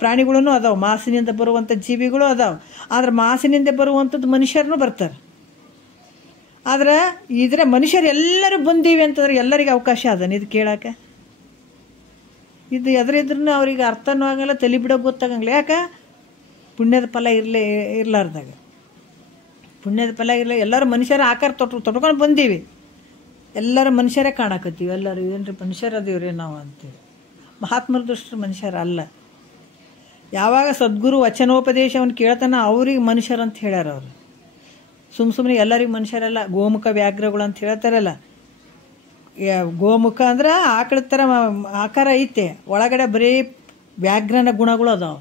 ಪ್ರಾಣಿಗಳೂ ಅದಾವೆ, ಮಾಸಿನಿಂದ ಬರುವಂಥ ಜೀವಿಗಳು ಅದಾವೆ. ಆದ್ರೆ ಮಾಸಿನಿಂದ ಬರುವಂಥದ್ದು ಮನುಷ್ಯರನ್ನು ಬರ್ತಾರೆ. ಆದ್ರೆ ಇದ್ರೆ ಮನುಷ್ಯರು ಎಲ್ಲರೂ ಬಂದೀವಿ ಅಂತಂದ್ರೆ ಎಲ್ಲರಿಗೆ ಅವಕಾಶ ಅದನ್ನ ಇದು ಕೇಳಕ್ಕೆ. ಇದು ಎದುರಿದ್ರೂ ಅವ್ರಿಗೆ ಅರ್ಥನೂ ಆಗಲ್ಲ, ತಲೆ ಬಿಡೋಕೆ ಗೊತ್ತಾಗಂಗಿಲ್ಲ. ಯಾಕೆ? ಪುಣ್ಯದ ಫಲ ಇರ್ಲಾರ್ದಾಗ. ಪುಣ್ಯದ ಫಲ ಇರಲ್ಲ. ಎಲ್ಲರೂ ಮನುಷ್ಯರ ಆಕಾರ ತೊಟ್ಕೊಂಡು ಬಂದೀವಿ, ಎಲ್ಲರೂ ಮನುಷ್ಯರೇ ಕಾಣಕತ್ತೀವಿ. ಎಲ್ಲರೂ ಏನ್ರಿ ಮನುಷ್ಯರು ಅದೀವ್ರಿ ನಾವು ಅಂತೀವಿ. ಮಹಾತ್ಮರ ದೃಷ್ಟಿ ಮನುಷ್ಯರಲ್ಲ. ಯಾವಾಗ ಸದ್ಗುರು ವಚನೋಪದೇಶವನ್ನು ಕೇಳ್ತಾನ ಅವ್ರಿಗೆ ಮನುಷ್ಯರಂತ ಹೇಳ್ಯಾರ. ಅವರು ಸುಮ್ಮನೆ ಎಲ್ಲರಿಗೂ ಮನುಷ್ಯರಲ್ಲ. ಗೋಮುಖ ವ್ಯಾಘ್ರಗಳು ಅಂತ ಹೇಳ್ತಾರಲ್ಲ, ಗೋಮುಖ ಅಂದ್ರೆ ಆಕಳ ಥರ ಆಕಾರ ಐತೆ, ಒಳಗಡೆ ಬರೀ ವ್ಯಾಘ್ರನ ಗುಣಗಳು ಅದಾವೆ.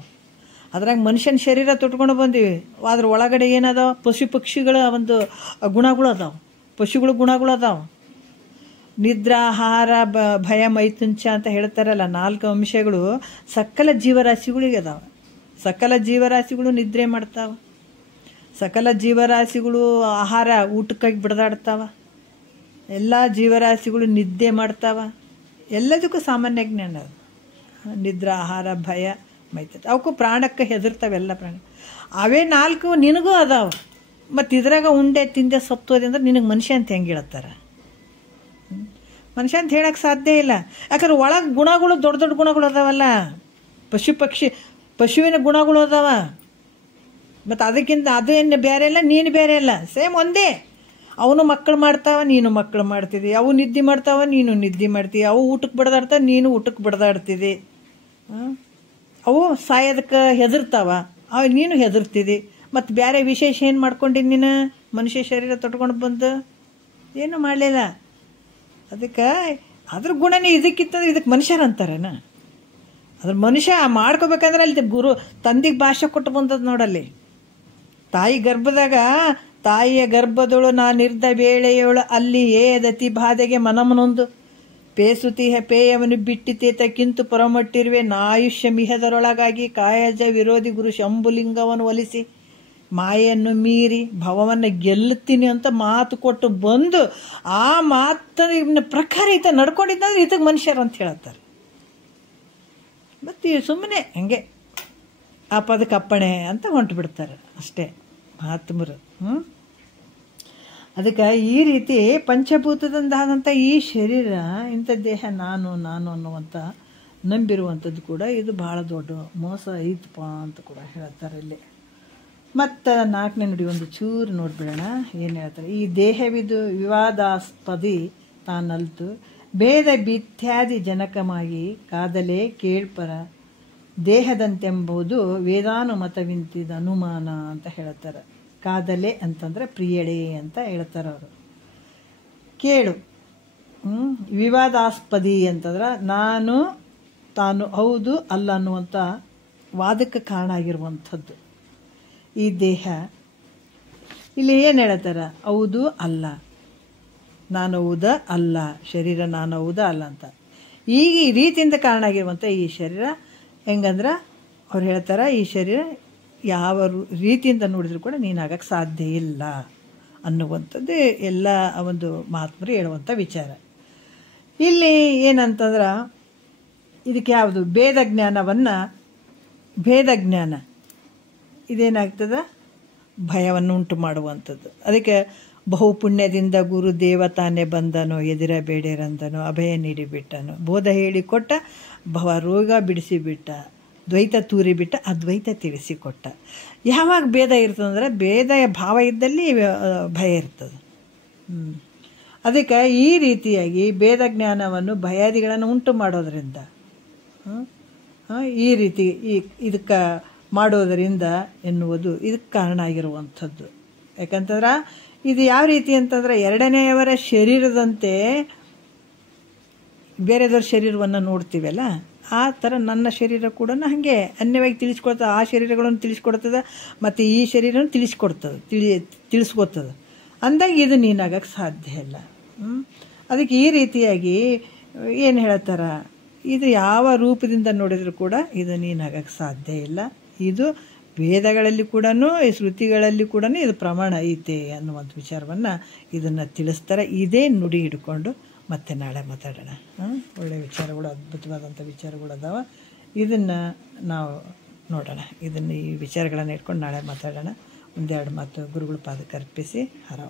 ಅದ್ರಾಗ ಮನುಷ್ಯನ ಶರೀರ ತೊಟ್ಕೊಂಡು ಬಂದೀವಿ, ಅದ್ರ ಒಳಗಡೆ ಏನದಾವ? ಪಶು ಪಕ್ಷಿಗಳ ಒಂದು ಗುಣಗಳು ಅದಾವೆ, ಪಶುಗಳ ಗುಣಗಳು ಅದಾವೆ. ನಿದ್ರಾಹಾರ ಭಯ ಮೈತುಂಚ ಅಂತ ಹೇಳ್ತಾರಲ್ಲ, 4 ಅಂಶಗಳು ಸಕಲ ಜೀವರಾಶಿಗಳಿಗೆ ಅದಾವೆ. ಸಕಲ ಜೀವರಾಶಿಗಳು ನಿದ್ರೆ ಮಾಡ್ತಾವೆ, ಸಕಲ ಜೀವರಾಶಿಗಳು ಆಹಾರ ಊಟಕ್ಕಾಗಿ ಬಿಡದಾಡ್ತಾವ, ಎಲ್ಲ ಜೀವರಾಶಿಗಳು ನಿದ್ದೆ ಮಾಡ್ತಾವ. ಎಲ್ಲದಕ್ಕೂ ಸಾಮಾನ್ಯ ಜ್ಞಾನ ಅದು. ನಿದ್ರಾ, ಆಹಾರ, ಭಯ ಮೈತುಂಚ ಅವಕ್ಕೂ ಪ್ರಾಣಕ್ಕೆ ಹೆದರ್ತಾವೆ ಎಲ್ಲ ಪ್ರಾಣಿ. ಅವೇ 4 ನಿನಗೂ ಅದಾವೆ. ಮತ್ತು ಇದ್ರಾಗ ಉಂಡೆ ತಿಂದೆ ಸತ್ತೋದೆ ಅಂದ್ರೆ ನಿನಗೆ ಮನುಷ್ಯ ಅಂತ ಹೆಂಗೆ ಹೇಳ್ತಾರೆ? ಮನುಷ್ಯ ಅಂತ ಹೇಳಕ್ಕೆ ಸಾಧ್ಯ ಇಲ್ಲ. ಯಾಕಂದ್ರೆ ಒಳಗೆ ಗುಣಗಳು ದೊಡ್ಡ ದೊಡ್ಡ ಗುಣಗಳು ಅದಾವಲ್ಲ. ಪಶುವಿನ ಗುಣಗಳು ಅದಾವ. ಮತ್ತು ಅದಕ್ಕಿಂತ ಅದು ಏನು ಬೇರೆ ಇಲ್ಲ, ನೀನು ಬೇರೆ ಇಲ್ಲ, ಸೇಮ್ ಒಂದೇ. ಅವನು ಮಕ್ಕಳು ಮಾಡ್ತಾವ, ನೀನು ಮಕ್ಕಳು ಮಾಡ್ತಿದ್ದಿ. ಅವು ನಿದ್ದೆ ಮಾಡ್ತಾವ, ನೀನು ನಿದ್ದೆ ಮಾಡ್ತೀವಿ. ಅವು ಊಟಕ್ಕೆ ಬಡ್ದಾಡ್ತಾವ, ನೀನು ಊಟಕ್ಕೆ ಬಡ್ದಾಡ್ತಿದ್ದಿ. ಅವು ಸಾಯೋದಕ್ಕೆ ಹೆದರ್ತಾವ, ನೀನು ಹೆದರ್ತಿದ್ದಿ. ಮತ್ತು ಬೇರೆ ವಿಶೇಷ ಏನು ಮಾಡ್ಕೊಂಡಿದ್ದು ನೀನು? ಮನುಷ್ಯ ಶರೀರ ತೊಟ್ಕೊಂಡು ಬಂದು ಏನೂ ಮಾಡಲಿಲ್ಲ. ಅದಕ್ಕೆ ಅದ್ರ ಗುಣನೇ ಇದಕ್ಕಿತ್ತಂದ್ರೆ ಇದಕ್ಕೆ ಮನುಷ್ಯರು ಅಂತಾರೇನ? ಅದ್ರ ಮನುಷ್ಯ ಮಾಡ್ಕೋಬೇಕಂದ್ರೆ ಅಲ್ಲಿ ಗುರು ತಂದೆಗೆ ಭಾಷೆ ಕೊಟ್ಟು ಬಂದದ್ದು ನೋಡಲ್ಲಿ. ತಾಯಿ ಗರ್ಭದಾಗ, ತಾಯಿಯ ಗರ್ಭದೊಳು ನಾನಿರ್ದ ವೇಳೆಯೋಳು ಅಲ್ಲಿ ಏದತಿ ಬಾಧೆಗೆ ಮನಮನೊಂದು ಪೇಸುತಿಹ ಪೇಯವನ್ನು ಬಿಟ್ಟಿತೇತ ಕಿಂತು ಪರಮಟ್ಟಿರುವೆ ನಾಯುಷ್ಯ ಮಿಹದರೊಳಗಾಗಿ ಕಾಯಜ ವಿರೋಧಿ ಗುರು ಶಂಭುಲಿಂಗವನ್ನು ಒಲಿಸಿ ಮಾಯೆಯನ್ನು ಮೀರಿ ಭವವನ್ನು ಗೆಲ್ಲುತ್ತೀನಿ ಅಂತ ಮಾತು ಕೊಟ್ಟು ಬಂದು ಆ ಮಾತಿನ ಪ್ರಕಾರ ಈತ ನಡ್ಕೊಂಡಿದ್ದಂದ್ರೆ ಈತಗೆ ಮನುಷ್ಯರು ಅಂತ ಹೇಳತ್ತಾರೆ. ಮತ್ತು ಸುಮ್ಮನೆ ಹಂಗೆ ಆ ಪದಕ್ಕೆ ಅಪ್ಪಣೆ ಅಂತ ಹೊಂಟು ಬಿಡ್ತಾರೆ ಅಷ್ಟೇ ಮಹಾತ್ಮರು. ಅದಕ್ಕೆ ಈ ರೀತಿ ಪಂಚಭೂತದಿಂದಾದಂಥ ಈ ಶರೀರ ಇಂಥ ದೇಹ ನಾನು ಅನ್ನುವಂಥ ನಂಬಿರುವಂಥದ್ದು ಕೂಡ ಇದು ಭಾಳ ದೊಡ್ಡ ಮೋಸ ಐತಪ್ಪ ಅಂತ ಕೂಡ ಹೇಳ್ತಾರೆ ಇಲ್ಲಿ. ಮತ್ತು 4ನೇ ನುಡಿ ಒಂದು ಚೂರು ನೋಡ್ಬಿಡೋಣ ಏನು ಹೇಳ್ತಾರೆ. ಈ ದೇಹವಿದು ವಿವಾದಾಸ್ಪದಿ ತಾನಲ್ತು ಭೇದ ಬಿತ್ಯಾದಿ ಜನಕಮಾಗಿ ಕಾದಲೇ ಕೇಳ್ಪರ ದೇಹದಂತೆಂಬುದು ವೇದಾನುಮತವಿಂತಿದ ಅನುಮಾನ ಅಂತ ಹೇಳ್ತಾರೆ. ಕಾದಲೆ ಅಂತಂದರೆ ಪ್ರಿಯಳೇ ಅಂತ ಹೇಳ್ತಾರೆ ಅವರು. ಕೇಳು ವಿವಾದಾಸ್ಪದಿ ಅಂತಂದ್ರೆ ನಾನು ತಾನು ಹೌದು ಅಲ್ಲ ಅನ್ನುವಂಥ ವಾದಕ್ಕೆ ಕಾರಣ ಆಗಿರುವಂಥದ್ದು ಈ ದೇಹ. ಇಲ್ಲಿ ಏನು ಹೇಳ್ತಾರೆ, ಹೌದು ಅಲ್ಲ, ನಾನು ಹೌದಾ ಅಲ್ಲ, ಶರೀರ ನಾನು ಹೌದಾ ಅಲ್ಲ ಅಂತ. ಈಗ ಈ ರೀತಿಯಿಂದ ಕಾರಣ ಆಗಿರುವಂಥ ಈ ಶರೀರ ಹೆಂಗಂದ್ರೆ ಅವ್ರು ಹೇಳ್ತಾರೆ, ಈ ಶರೀರ ಯಾವ ರೀತಿಯಿಂದ ನೋಡಿದ್ರು ಕೂಡ ನೀನಾಗಕ್ಕೆ ಸಾಧ್ಯ ಇಲ್ಲ ಅನ್ನುವಂಥದ್ದು ಎಲ್ಲ ಒಂದು ಮಹಾತ್ಮರು ಹೇಳುವಂಥ ವಿಚಾರ. ಇಲ್ಲಿ ಏನಂತಂದ್ರೆ ಇದಕ್ಕೆ ಯಾವುದು ಭೇದ ಜ್ಞಾನ ಇದೇನಾಗ್ತದೆ, ಭಯವನ್ನು ಉಂಟು ಮಾಡುವಂಥದ್ದು. ಅದಕ್ಕೆ ಬಹುಪುಣ್ಯದಿಂದ ಗುರು ದೇವತಾನೇ ಬಂದನು, ಎದಿರಬೇಡಿರಂದನು, ಅಭಯ ನೀಡಿಬಿಟ್ಟನು, ಬೋಧ ಹೇಳಿಕೊಟ್ಟ, ಭವ ರೋಗ ಬಿಡಿಸಿಬಿಟ್ಟ, ದ್ವೈತ ತೂರಿಬಿಟ್ಟ, ಅದ್ವೈತ ತಿಳಿಸಿಕೊಟ್ಟ. ಯಾವಾಗ ಭೇದ ಇರ್ತದಂದ್ರೆ ಭೇದ ಭಾವ ಇದ್ದಲ್ಲಿ ಭಯ ಇರ್ತದೆ. ಅದಕ್ಕೆ ಈ ರೀತಿಯಾಗಿ ಭೇದ ಜ್ಞಾನವನ್ನು ಭಯಾದಿಗಳನ್ನು ಉಂಟು ಮಾಡೋದರಿಂದ ಈ ರೀತಿ ಇದಕ್ಕೆ ಮಾಡೋದರಿಂದ ಎನ್ನುವುದು ಇದಕ್ಕೆ ಕಾರಣ ಆಗಿರುವಂಥದ್ದು. ಯಾಕಂತಂದ್ರೆ ಇದು ಯಾವ ರೀತಿ ಅಂತಂದ್ರೆ ಎರಡನೆಯವರ ಶರೀರದಂತೆ ಬೇರೆದವ್ರ ಶರೀರವನ್ನು ನೋಡ್ತೀವಲ್ಲ, ಆ ಥರ ನನ್ನ ಶರೀರ ಕೂಡ ಹಾಗೆ ಅನ್ಯವಾಗಿ ತಿಳಿಸ್ಕೊಡ್ತದೆ. ಆ ಶರೀರಗಳನ್ನು ತಿಳಿಸ್ಕೊಡ್ತದೆ ಮತ್ತು ಈ ಶರೀರವನ್ನು ತಿಳಿಸ್ಕೊಡ್ತದೆ ಅಂದಾಗ ಇದು ನೀನಾಗಕ್ಕೆ ಸಾಧ್ಯ ಇಲ್ಲ. ಅದಕ್ಕೆ ಈ ರೀತಿಯಾಗಿ ಏನು ಹೇಳ್ತಾರೆ, ಇದು ಯಾವ ರೂಪದಿಂದ ನೋಡಿದರೂ ಕೂಡ ಇದು ನೀನಾಗಕ್ಕೆ ಸಾಧ್ಯ ಇಲ್ಲ. ಇದು ವೇದಗಳಲ್ಲಿ ಕೂಡ ಶ್ರುತಿಗಳಲ್ಲಿ ಕೂಡ ಇದು ಪ್ರಮಾಣ ಐತೆ ಅನ್ನುವಂಥ ವಿಚಾರವನ್ನು ಇದನ್ನು ತಿಳಿಸ್ತಾರೆ. ಇದೇ ನುಡಿ ಹಿಡ್ಕೊಂಡು ಮತ್ತೆ ನಾಳೆ ಮಾತಾಡೋಣ. ಒಳ್ಳೆಯ ವಿಚಾರಗಳು, ಅದ್ಭುತವಾದಂಥ ವಿಚಾರಗಳು ಅದಾವ. ಇದನ್ನು ನಾವು ನೋಡೋಣ. ಈ ವಿಚಾರಗಳನ್ನು ಇಟ್ಕೊಂಡು ನಾಳೆ ಮಾತಾಡೋಣ. ಒಂದೆರಡು ಮಾತು ಗುರುಗಳ ಪಾದಕ್ಕೆ ಅರ್ಪಿಸಿ ಹರ.